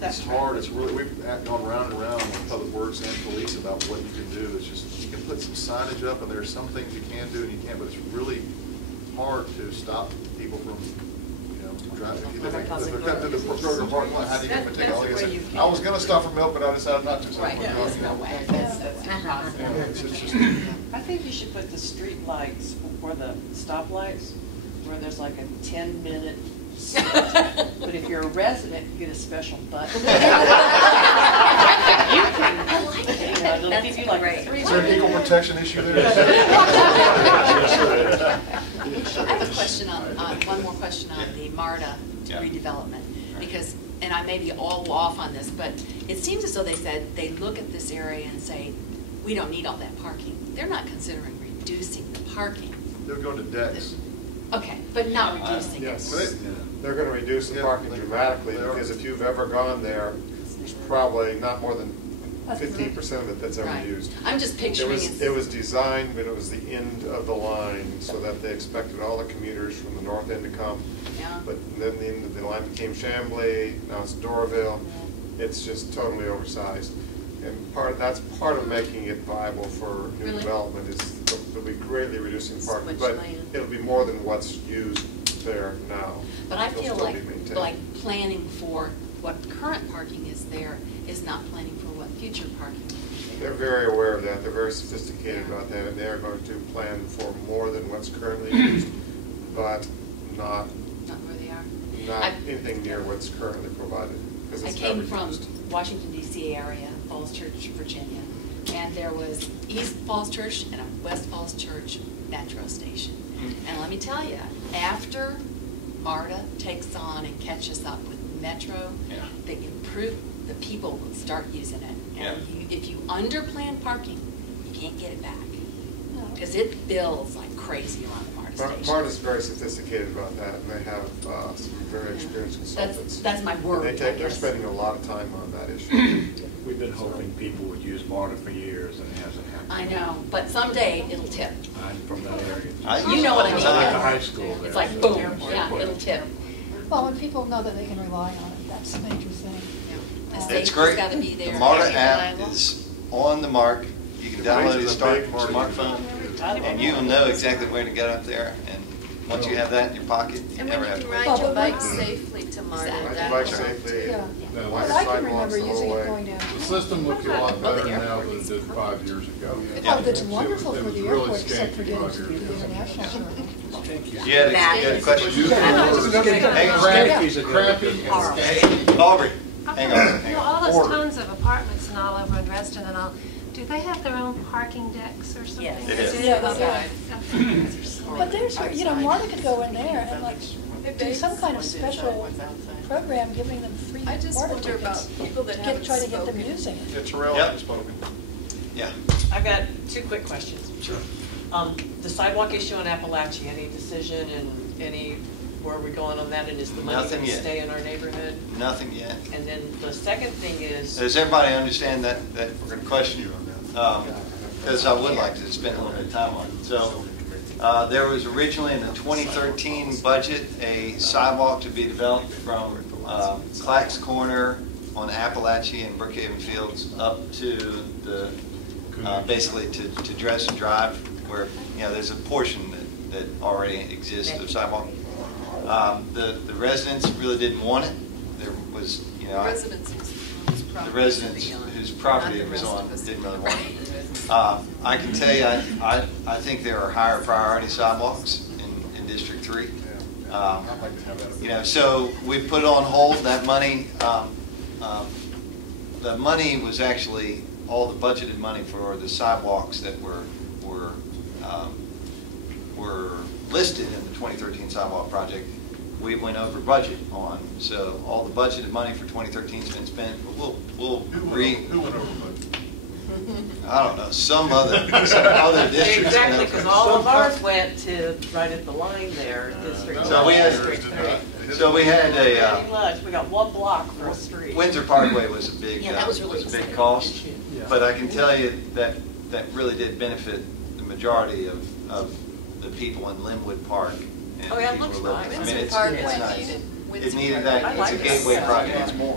that. It's hard, it's really, we've gone round and round with Public Works and police about what you can do. It's just, you can put some signage up, and there's some things you can do and you can't, but it's really hard to stop people from, you know, driving. If they're cutting through the Kroger parking lot, how do you get them to take all That's the way this? you I was gonna stop for milk, but I decided not to, so. Right, you know, there's no way, that's impossible. Yeah, it's just, I think you should put the street lights or the stoplights where there's like a 10-minute sit. But if you're a resident, you get a special button. You can, you know, they'll give you like 3 is there an equal protection issue there? I have a question one more question on the MARTA redevelopment, because, and I may be all off on this, but it seems as though they said they look at this area and say, we don't need all that parking. They're not considering reducing the parking. They'll go to decks. Okay, but not reducing it. Yes, they're gonna reduce the parking dramatically, because if you've ever gone there, there's probably not more than 15% of it that's ever Right. used. I'm just picturing It was designed, but it was the end of the line, so that they expected all the commuters from the north end to come. Yeah. But then the end of the line became Chamblee, now it's Doraville. It's just totally oversized. And that's part of making it viable for new Really? development, is they'll be greatly reducing parking. Switch But lane. it'll be more than what's used there now. But I It'll feel still like, be maintained. like planning for what current parking is there is not planning for what future parking will be there. They're very aware of that, they're very sophisticated about that, and they're going to plan for more than what's currently used, but not Not where they are. not anything near what's currently provided, because I it's came never from used. Washington DC area, Falls Church, Virginia, and there was East Falls Church and a West Falls Church metro station. And let me tell you, after MARTA takes on and catches up with Metro, they improve, the people will start using it. And if you underplan parking, you can't get it back. Because it builds like crazy around the MARTA station. MARTA's very sophisticated about that, and they have some very experienced consultants. That's my worry, And I they're guess. spending a lot of time on that issue. We've been hoping people would use MARTA for years, and it hasn't happened. I know, but someday it'll tip. I'm from that area. You know what I mean. It's like the high school there. It's like boom, yeah, it'll tip. Well, when people know that they can rely on it, that's the major thing. The It's safety's great. gotta be there. The MARTA Very app reliable. is on the mark. You can download it, start your smartphone, and you will know exactly where to get up there. And once you have that in your pocket, you And never when have you to can wait. ride your bike safely to MARTA. Ride your that bike helps. safely. Yeah. No, But I can remember using it going down. The system looks a lot better now than it did 5 years ago. Oh, that's wonderful It for was the really airport, except skanky for getting 5 to years the ago. international terminal. You had a question? Crappy. Aubrey, hang on. You know, all those tons of apartments and all over in Dresden and all, do they have their own parking decks or something? Yes. It is. Yeah, they do. Okay. But there's, you know, MARTA could go in there and like do some kind of special program giving them free I just MARTA wonder about tickets. people that haven't Try to get them spoken. using it. Yeah, Terrell Yep. has spoken. Yeah. I've got 2 quick questions. Sure. The sidewalk issue on Appalachia, any decision and any, where are we going on that? And is the money Nothing going to yet. stay in our neighborhood? Nothing yet. And then the second thing is, Does everybody understand that question? Because I would like to spend a little bit of time on it. So there was originally in the 2013 budget a sidewalk to be developed from Clack's Corner on Appalachia and Brookhaven Fields up to the basically to Dresden Drive, where there's a portion that already exists of sidewalk. The residents really didn't want it. There was the residents whose property it was on didn't really want it. I can tell you, I think there are higher priority sidewalks in District 3. So we put on hold that money. The money was actually all the budgeted money for the sidewalks that were listed in the 2013 sidewalk project. We went over budget on, so all the budgeted money for 2013 has been spent. But we'll Who went over budget? I don't know, some other districts. exactly, because all of ours went to right at the line there, District So we 1, had- District 3. We had Pretty a much, we got 1 block for a street. Windsor Parkway was a big Yeah, that was really was a big exciting. cost, but I can tell you that really did benefit the majority of the people in Linwood Park. And Oh, yeah, it people looks who live- nice. I mean, Windsor it's Park it's was nice. needed. It needed I that. It's like a that. gateway project. That's what a lot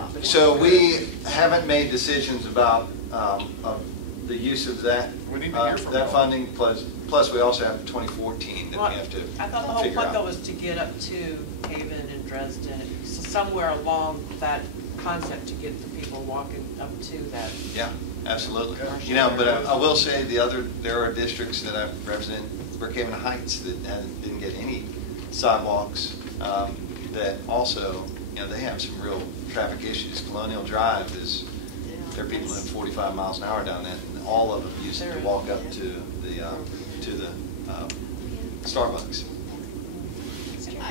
of people- So we haven't made decisions about of the use of that We need to hear from that y'all. funding. Plus, we also have 2014 that Well, we have to I thought the whole figure point though out. was to get up to Haven and Dresden, so somewhere along that concept to get the people walking up to that. Yeah, absolutely. But I will say there are districts that I represent, Brookhaven Heights, that didn't get any sidewalks. That also, they have some real traffic issues. Colonial Drive there are people living 45 miles an hour down that, and all of them use it to walk up to the Starbucks.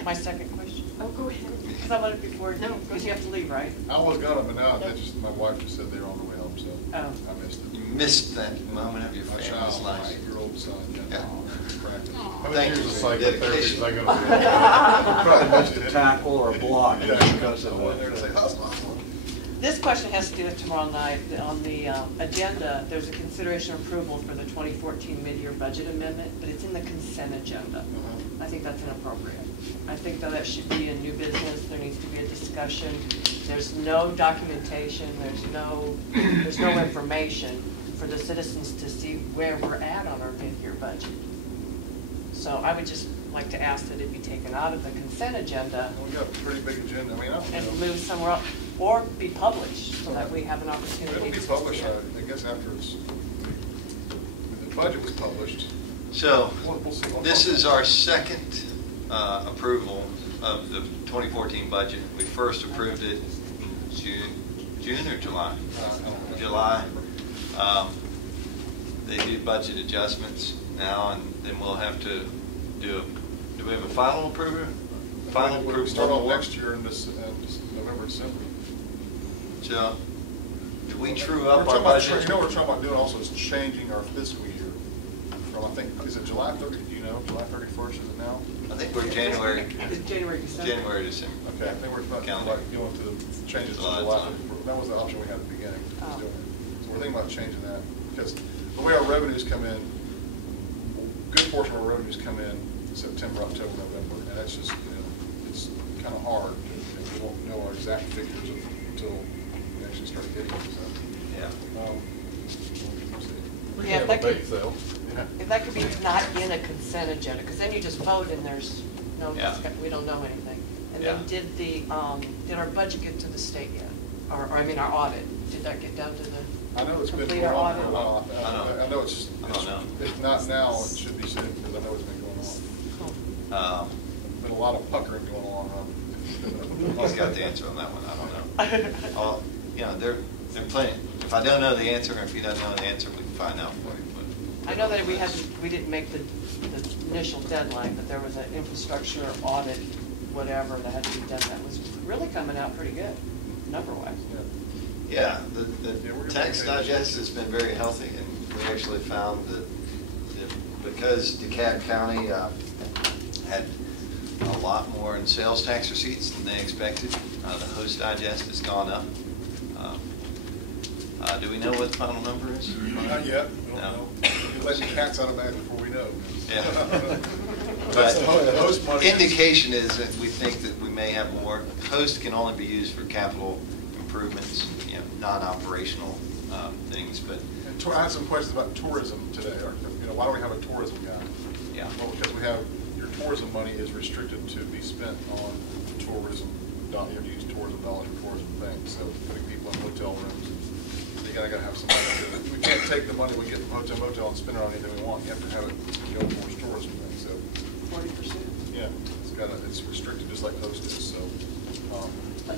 My second question, Oh, go ahead. because I wanted before, because you have to leave, right? I was gonna, but now my wife just said they were on the way home, so Oh. I missed it. You missed that moment of your My family's child, my life. 8-year-old son, Yeah. How many Thank years you of for your psychotherapy is I dedication. gonna Probably missed a tackle or a block because of what. This question has to do with tomorrow night. On the agenda, there's a consideration approval for the 2014 mid-year budget amendment, but it's in the consent agenda. I think that's inappropriate. I think that should be a new business. There needs to be a discussion. There's no documentation. There's no information for the citizens to see where we're at on our mid-year budget. So I would just like to ask that it be taken out of the consent agenda We got a pretty big agenda, I mean, and moved somewhere else, or be published so that we have an opportunity. it'll be to published, see it. I guess after the budget was published. So, We'll see. this is our second approval of the 2014 budget. We first approved it in June or July? July. They do budget adjustments now, and then we'll have to do we have a final approval? Final We'll approval. start off next year in this November, December. So, do we true We're up our talking about, budget? what we're talking about doing also is changing our fiscal year from, I think, is it July 30, do you know, July 31st, is it now? I think we're January, It's January, December. December. Okay, I think we're about Calendar. going to the changes to July, July. time. That was the option we had at the beginning. was Oh. doing it. So we're thinking about changing that, because the way our revenues come in, a good portion of our revenues come in September, October, November, and that's just, exact figures until we actually start hitting it, so. Yeah. We'll see. Yeah, that could, sale. Yeah. if that could be not in a consent agenda, because then you just vote and there's no, Yeah. we don't know anything. And Yeah. then did our budget get to the state yet? Or I mean, our audit, did that get down to the? I know it's been complete going our on for a audit? while. I know I don't know. if not now, it should be soon, because I know it's been going on. Been a lot of puckering going on. He's got the answer on that one, I don't know. You know, they're plenty, if I don't know the answer, or if you don't know the answer, we can find out for you. But I know that we didn't make the initial deadline, but there was an infrastructure audit, whatever, that had to be done that was really coming out pretty good, number-wise. Yeah, the text digest has been very healthy, and we actually found that because DeKalb County had a lot more in sales tax receipts than they expected, the host digest has gone up. Do we know what the final number is? Not yet. We don't know. You're letting cats out of bag before we know. Yeah. That's the host But money. indication is that we think that we may have more. Host can only be used for capital improvements, you know, non-operational things. But And I had some questions about tourism today. Why do we have a tourism guy? yeah, Well, because your tourism money is restricted to be spent on tourism. You have to use tourism dollars for tourism things. So putting people in hotel rooms. You gotta have somebody to do it. We can't take the money we get from motel and spend it on anything we want. You have to have it go towards tourism things. So 40%? yeah, it's restricted just like host is. So But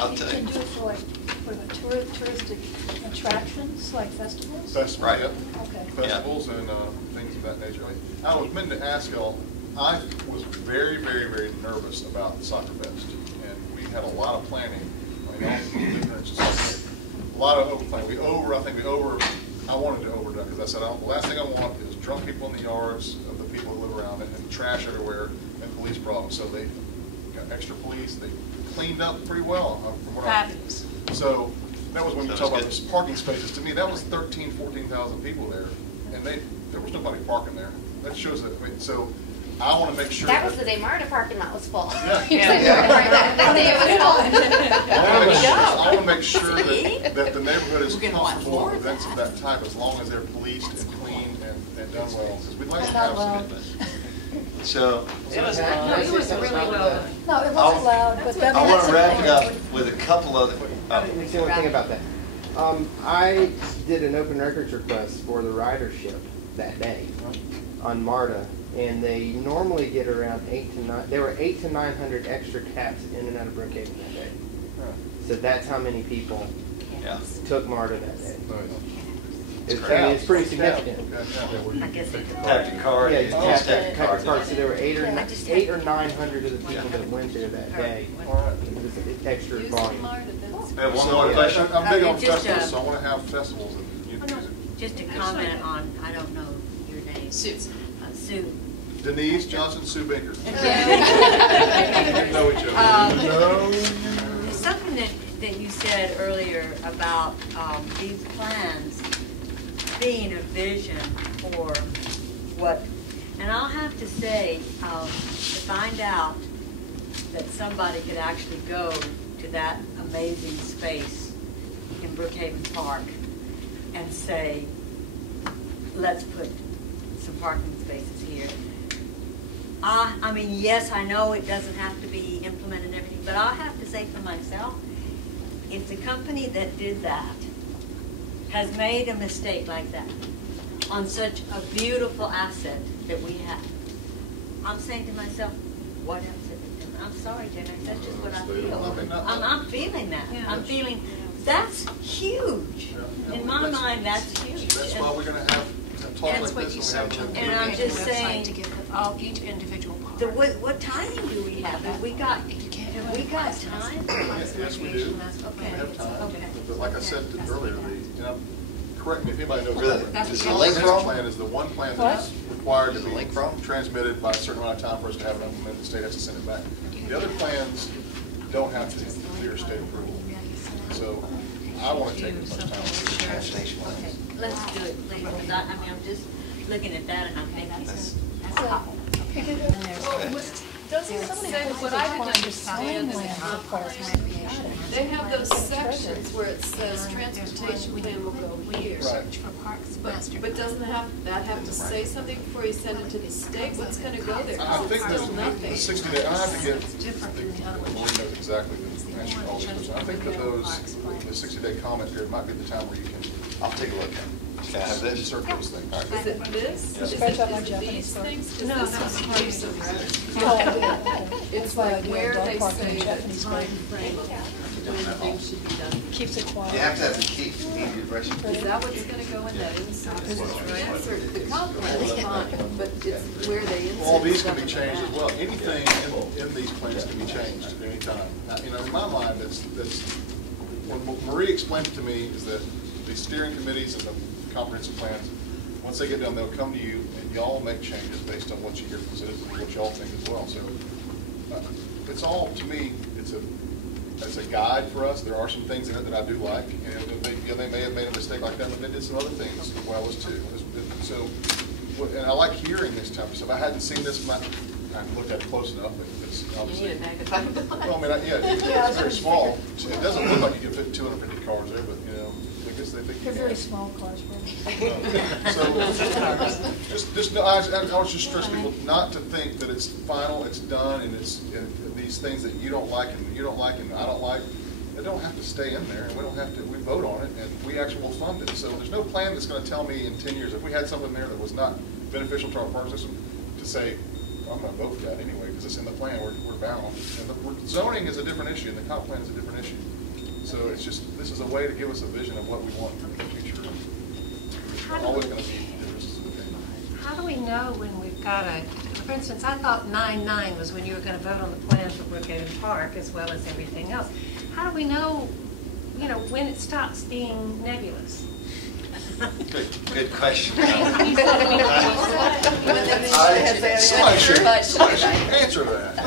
I'll you tell can you. do it for like, touristic attractions, like festivals? festivals, Right. yep. Okay. Festivals and things of that nature. I was meant to ask y'all. I was very, very, very nervous about Soccer Fest, and we had a lot of planning. I mean, a lot of over planning. I wanted to overdone because I said the last thing I want is drunk people in the yards of the people who live around it and trash everywhere and police problems. So they got extra police. They cleaned up pretty well. From what Fabulous. So that was when you That talk was about good. this parking spaces. To me, that was 14,000 people there, and there was nobody parking there. That shows that. So I want to make sure That was the day MARTA parking lot was full. Yeah. That day it was full. I want to make sure that the neighborhood is We're gonna want comfortable more with of events of that type, as long as they're policed and clean and done well. Because we'd like to have some. So It was No, it was really well done. No, it wasn't loud, but that, I want that's to the wrap point. it up with a couple other. Say one thing about that. I did an open records request for the ridership that day on MARTA, and they normally get around 8 to 9. There were 800 to 900 extra cats in and out of Brookhaven that day. So that's how many people Yeah. took MARTA that day. It's It's pretty significant. I guess they could. Tap your card. Yeah, you you just just tap have to your cut card. your card. So there were 8 or 900 of the people Yeah. that went there that day. All right. It was an extra volume. We have one more question. I'm big on Just, festivals, so I want to have festivals. And you use it. Just to comment on, I don't know your name. Sue. Sue. Denise Johnson, Sue Baker. Yeah. You know each other. Something that you said earlier about these plans being a vision for what, and I'll have to say, to find out that somebody could actually go to that amazing space in Brookhaven Park and say, let's put some parking spaces here. I mean, yes, I know it doesn't have to be implemented and everything, but I'll have to say for myself, if the company that did that has made a mistake like that on such a beautiful asset that we have, I'm saying to myself, what else have we done? I'm sorry, Jenna, that's just what I feel. I'm feeling that. I'm feeling, that's huge. In my mind, that's huge. That's why we're going to have talks like this. And I'm just saying, to get each individual part. what timing do we have? Have we got time? Yes, we do. Okay. We have time. Okay. But like I said earlier, correct me if anybody knows. Really? This Is the link wrong? plan is the one plan that's required to Is the be link wrong? transmitted by a certain amount of time for us to have it implemented. The state has to send it back. The other plans don't have to clear state approval. So I want to take as much time as we can. Okay, let's do it, please, because I mean, I'm just looking at that and I'm thinking, that's So, hot. we did And there's- Doesn't say what I didn't understand in the comp plan. They have those sections where it says transportation plan will go here. Search for parks master. But doesn't that have to say something before you send it to the state? What's going to go there? I think Still the nothing. 60 day, I have to get, It's different than the other one. Maureen knows exactly the answer to all these questions. I think that the 60-day comment period might be the time where you can. I'll take a look at it. Can I have this? Insert those things. Is it this? Just Is scratch it out my these Japanese part. things? No, Because no, this is it's Parks and Rec. Oh, I did. It's why I like do a where dog they park in say the Japanese time garden. frame of when things should be done. Keeps it quiet. You have to have the key. You need your brush. Is that what's going to go in that insert? The comp plan is fine, but it's where they insert. All these can stuff be in the changed as back. well. Anything in these plans can be changed at any time. You know, in my mind, that's what Marie explained to me is that the steering committees and the comprehensive plans, once they get done, they'll come to you and y'all make changes based on what you hear from citizens and what y'all think as well. So it's all, to me, it's a guide for us. There are some things in it that I do like. They may have made a mistake like that, but they did some other things well as too. So, and I like hearing this type of stuff. I hadn't seen this. I haven't looked at it close enough. But it's obviously. You need a magnifying glass. Well, I mean, it's very small. It doesn't look like you can fit 250 cars there, but you know, I guess they think you They're can. very small cars, really. So, I was just stress people not to think that it's final, it's done, and it's these things that you don't like and you don't like and I don't like. They don't have to stay in there, and we don't have to. We vote on it, and we actually will fund it. So there's no plan that's going to tell me in 10 years if we had something there that was not beneficial to our park system to say, I'm going to vote for that anyway because it's in the plan. We're bound. And zoning is a different issue, and the comp plan is a different issue. So it's just this is a way to give us a vision of what we want in the future. There's always going to be differences in opinion. How do we know when we've got a, for instance, I thought 9/9 was when you were going to vote on the plan for Brookhaven Park as well as everything else. How do we know, when it stops being nebulous? Good question. Somebody should answer that.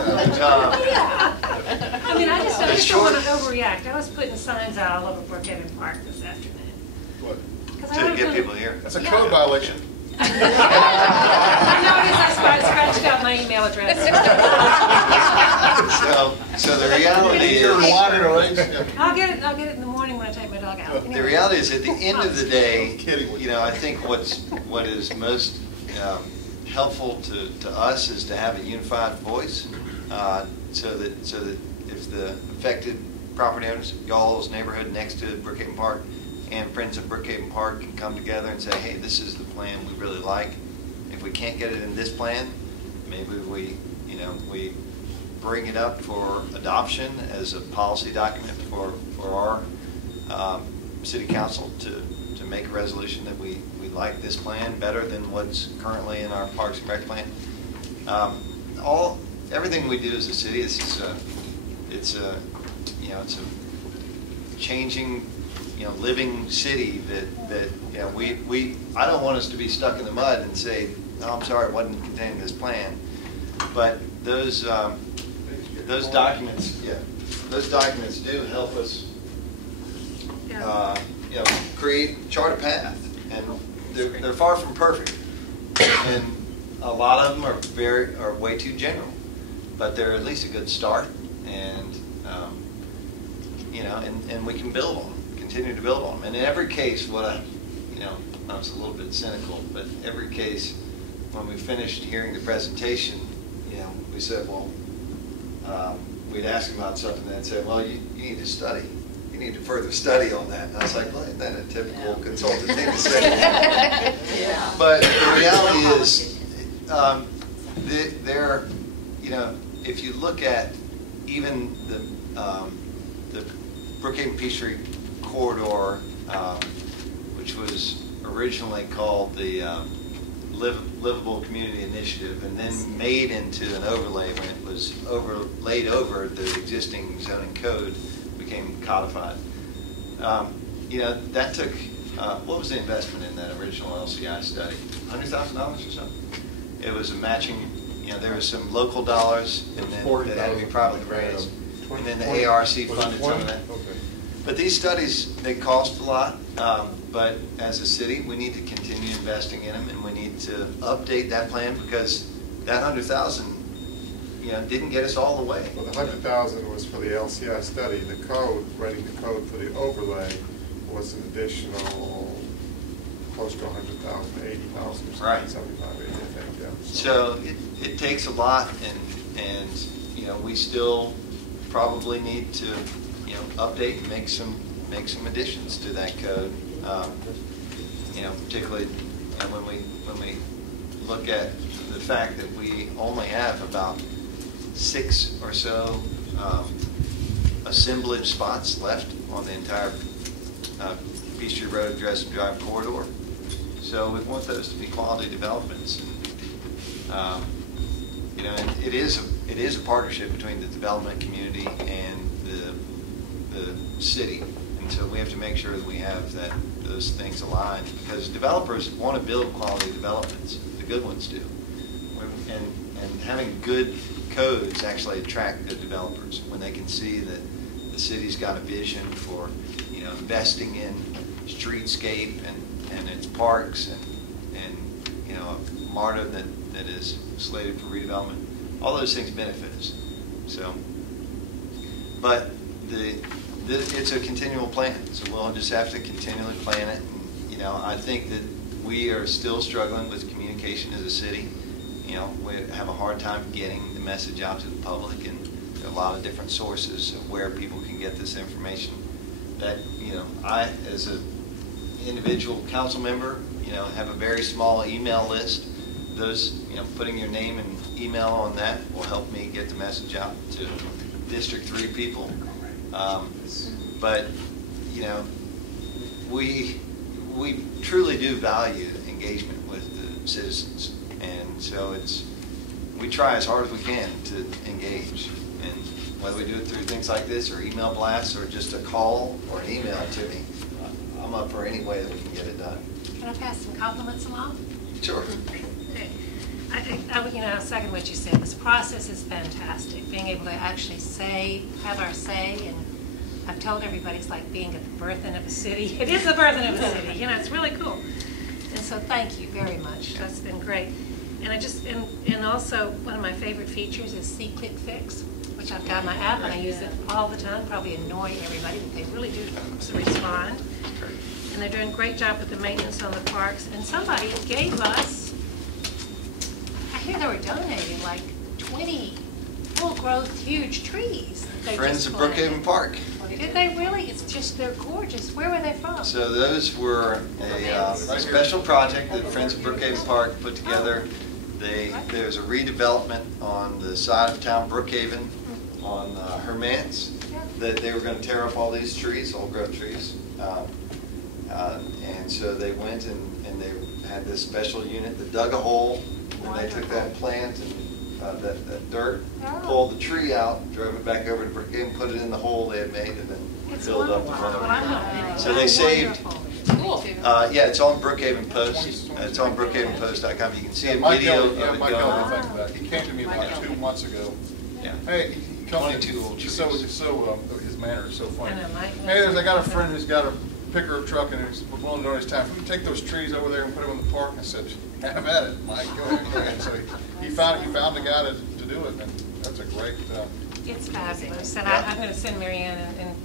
I mean, I just don't want to overreact. I was putting signs out all over Brookhaven Park this afternoon. What? To get people here. That's a code violation. I noticed I scratched out my email address. So the reality is, I'll get it in the morning when I take my dog out. the reality is at the end of the day, I think what is most helpful to us is to have a unified voice, so that if the affected property owners, y'all's neighborhood next to Brookhaven Park, and Friends of Brookhaven Park can come together and say, hey, this is the plan we really like. If we can't get it in this plan, maybe we bring it up for adoption as a policy document for our city council to make a resolution that we like this plan better than what's currently in our Parks and Rec plan. Everything we do as a city, it's a changing, living city that I don't want us to be stuck in the mud and say, no, I'm sorry, it wasn't contained in this plan. But those documents do help us, chart a path, and they're far from perfect, and a lot of them are way too general, but they're at least a good start, and and we can build on them. Continue to build on them. And in every case, I was a little bit cynical, but every case, when we finished hearing the presentation, we said, well, we'd ask them about something, and they'd say, well, you need to study. You need to further study on that. And I was like, well, isn't that a typical consultant thing to say? Yeah. But the reality is, if you look at even the Brookhaven Peachtree corridor, which was originally called the Livable Community Initiative, and then made into an overlay when it was laid over the existing zoning code, became codified. That took, what was the investment in that original LCI study? $100,000 or something? It was a matching, there was some local dollars, and then that had to be privately raised. And then the ARC funded some of that. Okay. But these studies, they cost a lot, but as a city, we need to continue investing in them, and we need to update that plan, because that $100,000, didn't get us all the way. Well, the 100,000 was for the LCI study. The code, writing the code for the overlay was an additional close to 100,000, 80,000, Right. 75, 80, I think, yeah. So it takes a lot, and we still probably need to update and make some additions to that code. Particularly when we look at the fact that we only have about 6 or so assemblage spots left on the entire Peachtree Road Dresden Drive corridor. So we want those to be quality developments. And, it is a partnership between the development community and the city, and so we have to make sure that we have those things aligned, because developers want to build quality developments. The good ones do, and having good codes actually attract good developers when they can see that the city's got a vision for investing in streetscape and its parks and MARTA that is slated for redevelopment. All those things benefit us. So, but it's a continual plan, so we'll just have to continually plan it. And, I think that we are still struggling with communication as a city. We have a hard time getting the message out to the public, and there are a lot of different sources of where people can get this information. That I, as an individual council member, have a very small email list. Those, putting your name and email on that will help me get the message out to District 3 people. But we truly do value engagement with the citizens, and so we try as hard as we can to engage, and whether we do it through things like this or email blasts or just a call or an email to me, I'm up for any way that we can get it done. Can I pass some compliments along? Sure. I second what you said. This process is fantastic. Being able to actually have our say, and I've told everybody it's like being at the birthing of a city. It is the birthing of a city. It's really cool. And so thank you very much. That's been great. And and also one of my favorite features is See Click Fix, which I've got in my app and I use it all the time. Probably annoying everybody, but they really do respond. And they're doing a great job with the maintenance on the parks. And somebody gave us, I hear they were donating like 20 full-growth huge trees. Friends of Brookhaven Park. Did they really? It's just, they're gorgeous. Where were they from? So those were a special project that Friends of Brookhaven Park put together. There's a redevelopment on the side of town, Brookhaven, on Hermance, that they were going to tear up all these trees, old-growth trees. And so they went and they had this special unit that dug a hole, and they took that plant and that dirt, pulled the tree out, drove it back over to Brookhaven, put it in the hole they had made, and then filled up the front of it. So they saved. Yeah, it's on Brookhaven Post. It's on BrookhavenPost.com. You can see a video of it going. He came to me like 2 months ago. Yeah. Hey, he comes 22 old trees. His manner is so funny. I know, Hey, I got a friend who's got a pickup truck and he's willing to donate his time. Can you take those trees over there and put them in the park? I said, have at it, Mike. Go ahead. And so he found the guy to do it, and that's a great. It's fabulous, and I'm going to send Marianne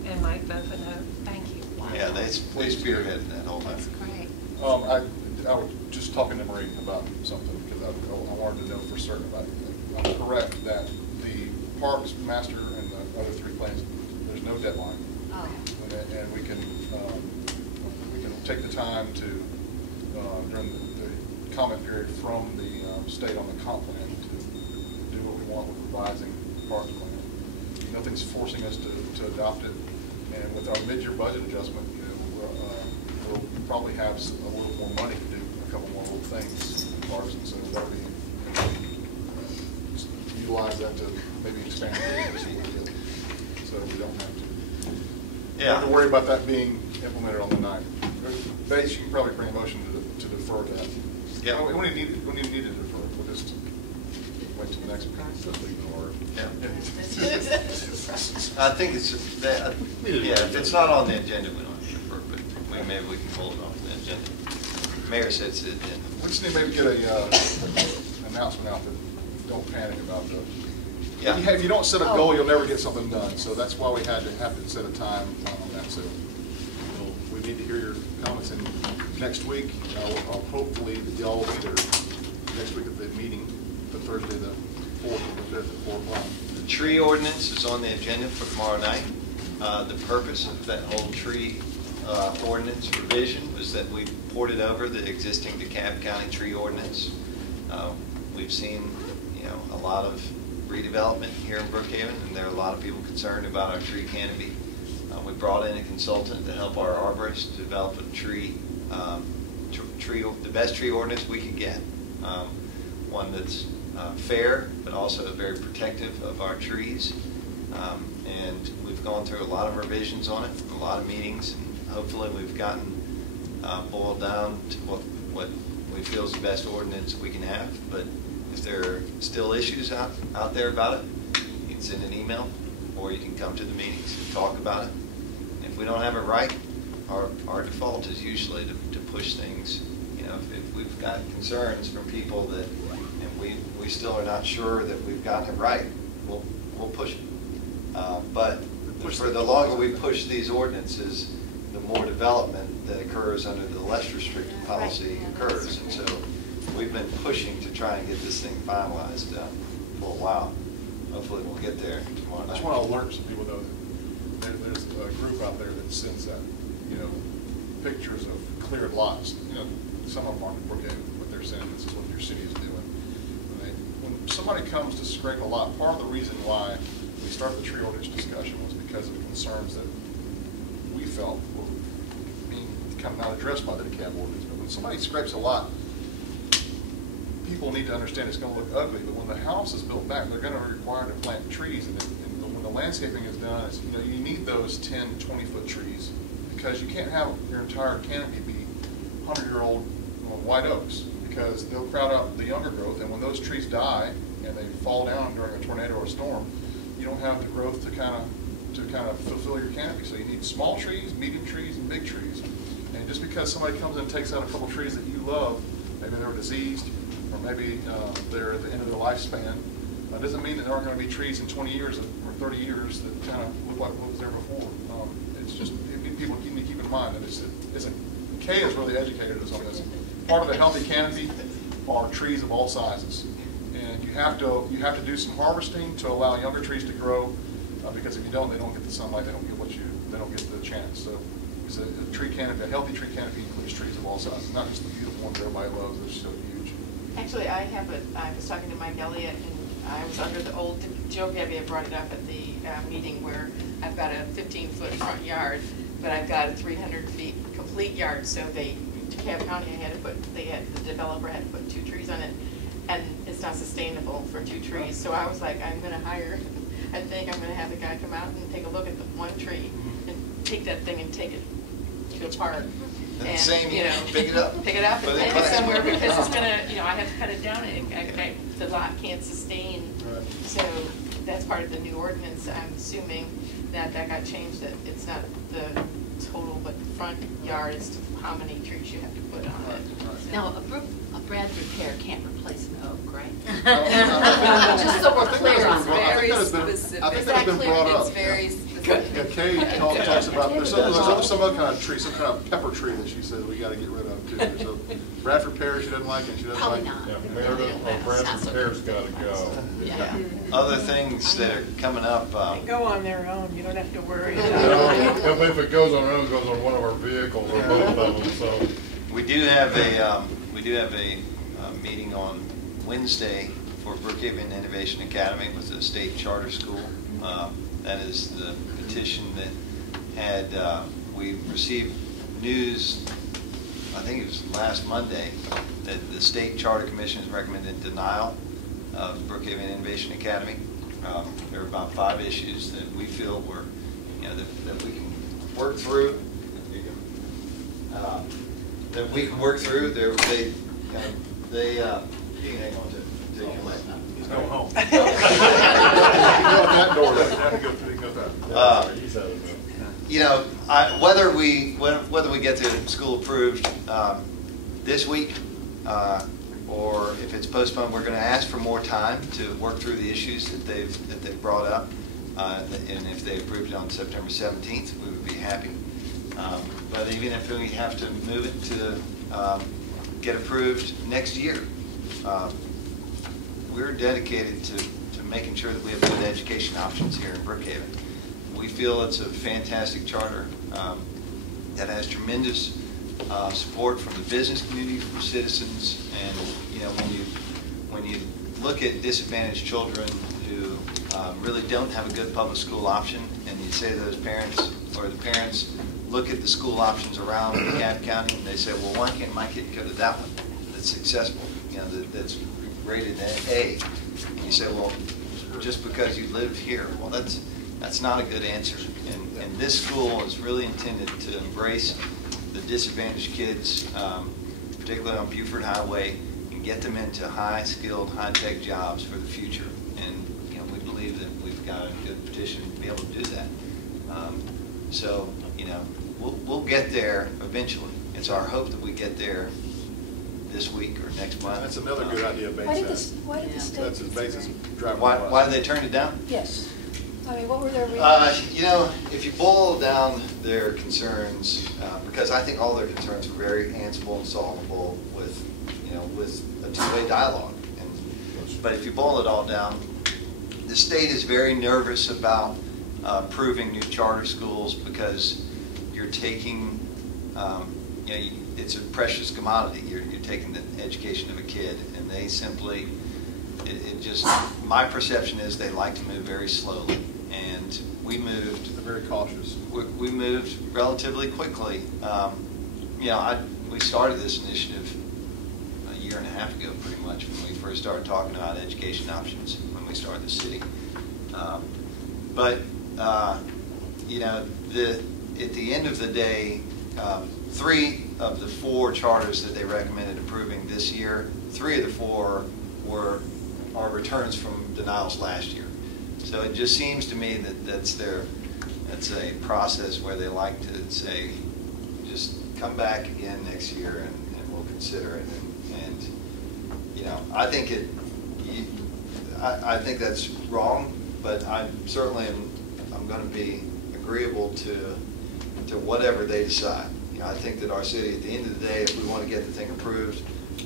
and Mike both a note. Thank you. Yeah, they spearheaded that whole thing. That's great. I was just talking to Marie about something because I wanted to know for certain about it. I'm correct that the parks master and the other 3 plans, there's no deadline. Oh. And we can take the time to during the comment period from the state on the comp plan to do what we want with revising the parks plan. Nothing's forcing us to adopt it, and with our mid-year budget adjustment, we'll probably have a little more money to do a couple more little things in parks, and so that'll be utilize that to maybe expand the business a little bit, so we don't have to. Yeah. Don't have to worry about that being implemented on the 9th. Base, you can probably bring a motion to defer that. Yeah. We don't even need to defer. We'll just wait till the next meeting. Yeah. I think it's that. Yeah, if it's not on the agenda, we don't have to defer, but maybe we can pull it off the agenda. Mayor said it's the agenda. We just need to maybe get a announcement out that don't panic about the Yeah. If you don't set a goal, you'll never get something done. So that's why we have to set a time on that. So we need to hear your comments. And next week, I'll hopefully y'all will be there next week at the meeting, the Thursday, the 4th or the 5th at 4 o'clock. The tree ordinance is on the agenda for tomorrow night. The purpose of that whole tree ordinance revision was that we ported over the existing DeKalb County tree ordinance. We've seen, a lot of redevelopment here in Brookhaven, and there are a lot of people concerned about our tree canopy. We brought in a consultant to help our arborist develop a the best tree ordinance we could get. One that's fair, but also very protective of our trees. And we've gone through a lot of revisions on it, a lot of meetings, and hopefully we've gotten boiled down to what we feel is the best ordinance we can have. But if there are still issues out there about it, you can send an email, or you can come to the meetings and talk about it. And if we don't have it right, our default is usually to push things. If we've got concerns from people that, and we still are not sure that we've gotten it right, we'll push it. But for the longer we push these ordinances, the more development that occurs under the less restrictive policy occurs. And so we've been pushing to try and get this thing finalized for a while. Hopefully we'll get there tomorrow night. I just want to alert some people, though, there's a group out there that sends out, pictures of cleared lots. Some of them aren't Brookhaven, but they're saying this is what your city is doing. When somebody comes to scrape a lot, part of the reason why we started the tree ordinance discussion was because of concerns that we felt were being kind of not addressed by the DeKalb ordinance. But when somebody scrapes a lot, people need to understand it's going to look ugly. But when the house is built back, they're going to be required to plant trees. And when the landscaping is done, you need those 10, 20-foot trees, because you can't have your entire canopy be 100-year-old white oaks, because they'll crowd out the younger growth, and when those trees die and they fall down during a tornado or a storm, you don't have the growth to kind of fulfill your canopy. So you need small trees, medium trees, and big trees. And just because somebody comes in and takes out a couple trees that you love, maybe they're diseased, or maybe they're at the end of their lifespan, doesn't mean that there aren't going to be trees in 20 years or 30 years that kind of look like what was there before. It's just people need to keep in mind that Kay has really educated us on this. Part of a healthy canopy are trees of all sizes, and you have to do some harvesting to allow younger trees to grow, because if you don't, they don't get the sunlight, they don't get the chance. So it's a tree canopy, a healthy tree canopy includes trees of all sizes, not just the beautiful ones everybody loves. They're so huge. Actually, I was talking to Mike Elliott, and I was under the old, Joe Gebbia brought it up at the meeting, where I've got a 15-foot front yard, but I've got a 300 feet complete yard. So DeKalb County, the developer had to put 2 trees on it, and it's not sustainable for 2 trees. So I was like, I think I'm going to have the guy come out and take a look at the one tree and take that thing and take it to a park. And pick it up. Pick it up and take it somewhere, because it's going to, I have to cut it down, and the lot can't sustain. Right. So that's part of the new ordinance. I'm assuming that got changed, that it's not the total, but the front yard is how many trees you have to put on it. Now, a Bradford pear can't replace an oak, right? Just so we're clear on that. Very specific. I think that's been brought up. It's very specific. Yeah, Kay talks about, there's some other kind of tree, some kind of pepper tree that she says we got to get rid of too. So Bradford pear, she doesn't like it. She doesn't Probably like not. Yeah, Meredith or Bradford pear's got to go. Yeah. Other things that are coming up. They go on their own. You don't have to worry about it. If it goes on our own, it goes on one of our vehicles or both of them. So We do have a meeting on Wednesday for Brookhaven Innovation Academy with the state charter school. That is the petition that we received news, I think it was last Monday, that the state charter commission has recommended denial of Brookhaven Innovation Academy. There are about 5 issues that we feel were, that we can work through. That we can work through. You can hang on to your leg. He's going home. That door, whether we get the school approved this week or if it's postponed, we're going to ask for more time to work through the issues that they've brought up. And if they approved it on September 17th, we would be happy. But even if we have to move it to get approved next year, we're dedicated to making sure that we have good education options here in Brookhaven. We feel it's a fantastic charter that has tremendous support from the business community, from citizens, and when you look at disadvantaged children who really don't have a good public school option, and you say to those parents, or the parents look at the school options around DeKalb County, and they say, well, why can't my kid go to that one that's successful, that's rated A? And you say, well, just because you live here. Well, that's not a good answer. And this school is really intended to embrace the disadvantaged kids, particularly on Buford Highway, and get them into high-skilled, high-tech jobs for the future. And we believe that we've got a good petition to be able to do that. So we'll get there eventually. It's our hope that we get there this week or next month. That's another good idea, Why did the state? That's his basis. Why did they turn it down? Yes. I mean, what were their reasons? If you boil down their concerns, because I think all their concerns are very answerable and solvable with a two-way dialogue. But if you boil it all down, the state is very nervous about approving new charter schools because you're taking, it's a precious commodity. You're taking the education of a kid, and they simply, my perception is they like to move very slowly. And we moved. They're very cautious. We moved relatively quickly. We started this initiative a year and a half ago, pretty much, when we first started talking about education options when we started the city. At the end of the day, 3 of the 4 charters that they recommended approving this year, 3 of the 4 are returns from denials last year. So it just seems to me that that's a process where they like to say, just come back again next year and we'll consider it. And I think I think that's wrong, but I'm going to be agreeable to whatever they decide. I think that our city, at the end of the day, if we want to get the thing approved,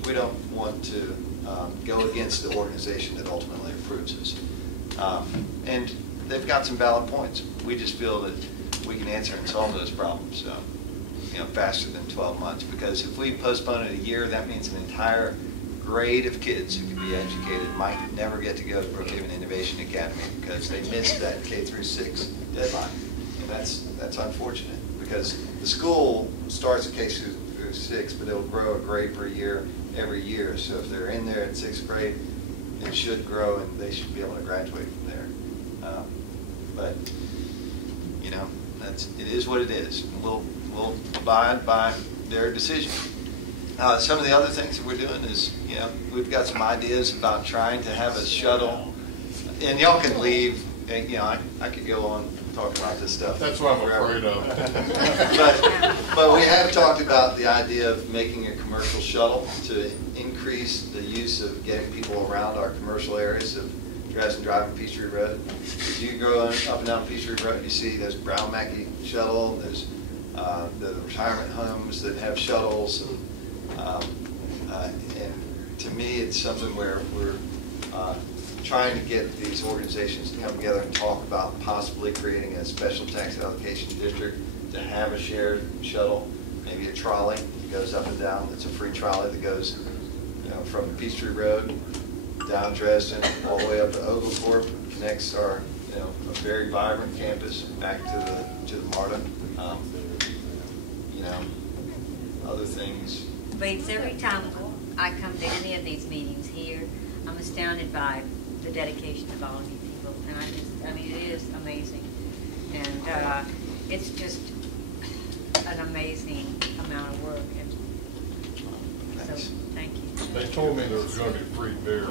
we don't want to go against the organization that ultimately approves us. And they've got some valid points. We just feel that we can answer and solve those problems faster than 12 months. Because if we postpone it a year, that means an entire grade of kids who can be educated might never get to go to Brookhaven Innovation Academy because they missed that K-6 deadline. And that's unfortunate, because the school starts at K-6, but it'll grow a grade per year every year. So if they're in there at 6th grade, it should grow and they should be able to graduate from there. But it is what it is. We'll abide by their decision. Some of the other things that we're doing is, we've got some ideas about trying to have a shuttle, and y'all can leave. And, I could go on talking about this stuff. That's what I'm afraid of. but we have talked about the idea of making a commercial shuttle to increase the use of getting people around our commercial areas of Dresden Drive and Peachtree Road. If you go up and down Peachtree Road, you see there's Brown Mackey shuttle, there's the retirement homes that have shuttles, and to me it's something where we're trying to get these organizations to come together and talk about possibly creating a special tax allocation district to have a shared shuttle, maybe a trolley that goes up and down. It's a free trolley that goes from Peachtree Road down Dresden all the way up to Oglethorpe, connects our a very vibrant campus back to the MARTA. Other things. Bates, every time I come to any of these meetings here, I'm astounded by the dedication of all of you people, and it is amazing, and it's just an amazing amount of work. And nice. Thank you. They told me there was gonna be free beer.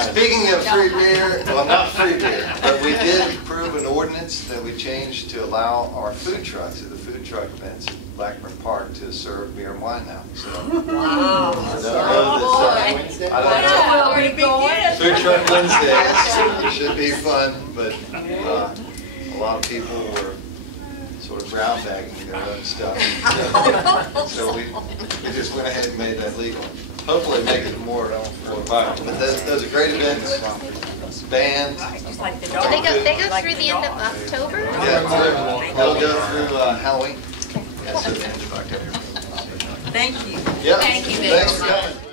Speaking of free beer, well, not free beer, but we did approve an ordinance that we changed to allow our food trucks at the food truck events at Blackburn Park to serve beer and wine now. So Wow. Food truck Wednesdays should be fun, but a lot of people were sort of brown bagging their own stuff. So we just went ahead and made that legal. Hopefully make it more viable. But those are great events. Bands. Just like the Do dog. they go through the end of October? Yeah, they'll go through Halloween. Yeah, so the end of October. Thank you. Yep. Thank you, Vic. Thanks for coming.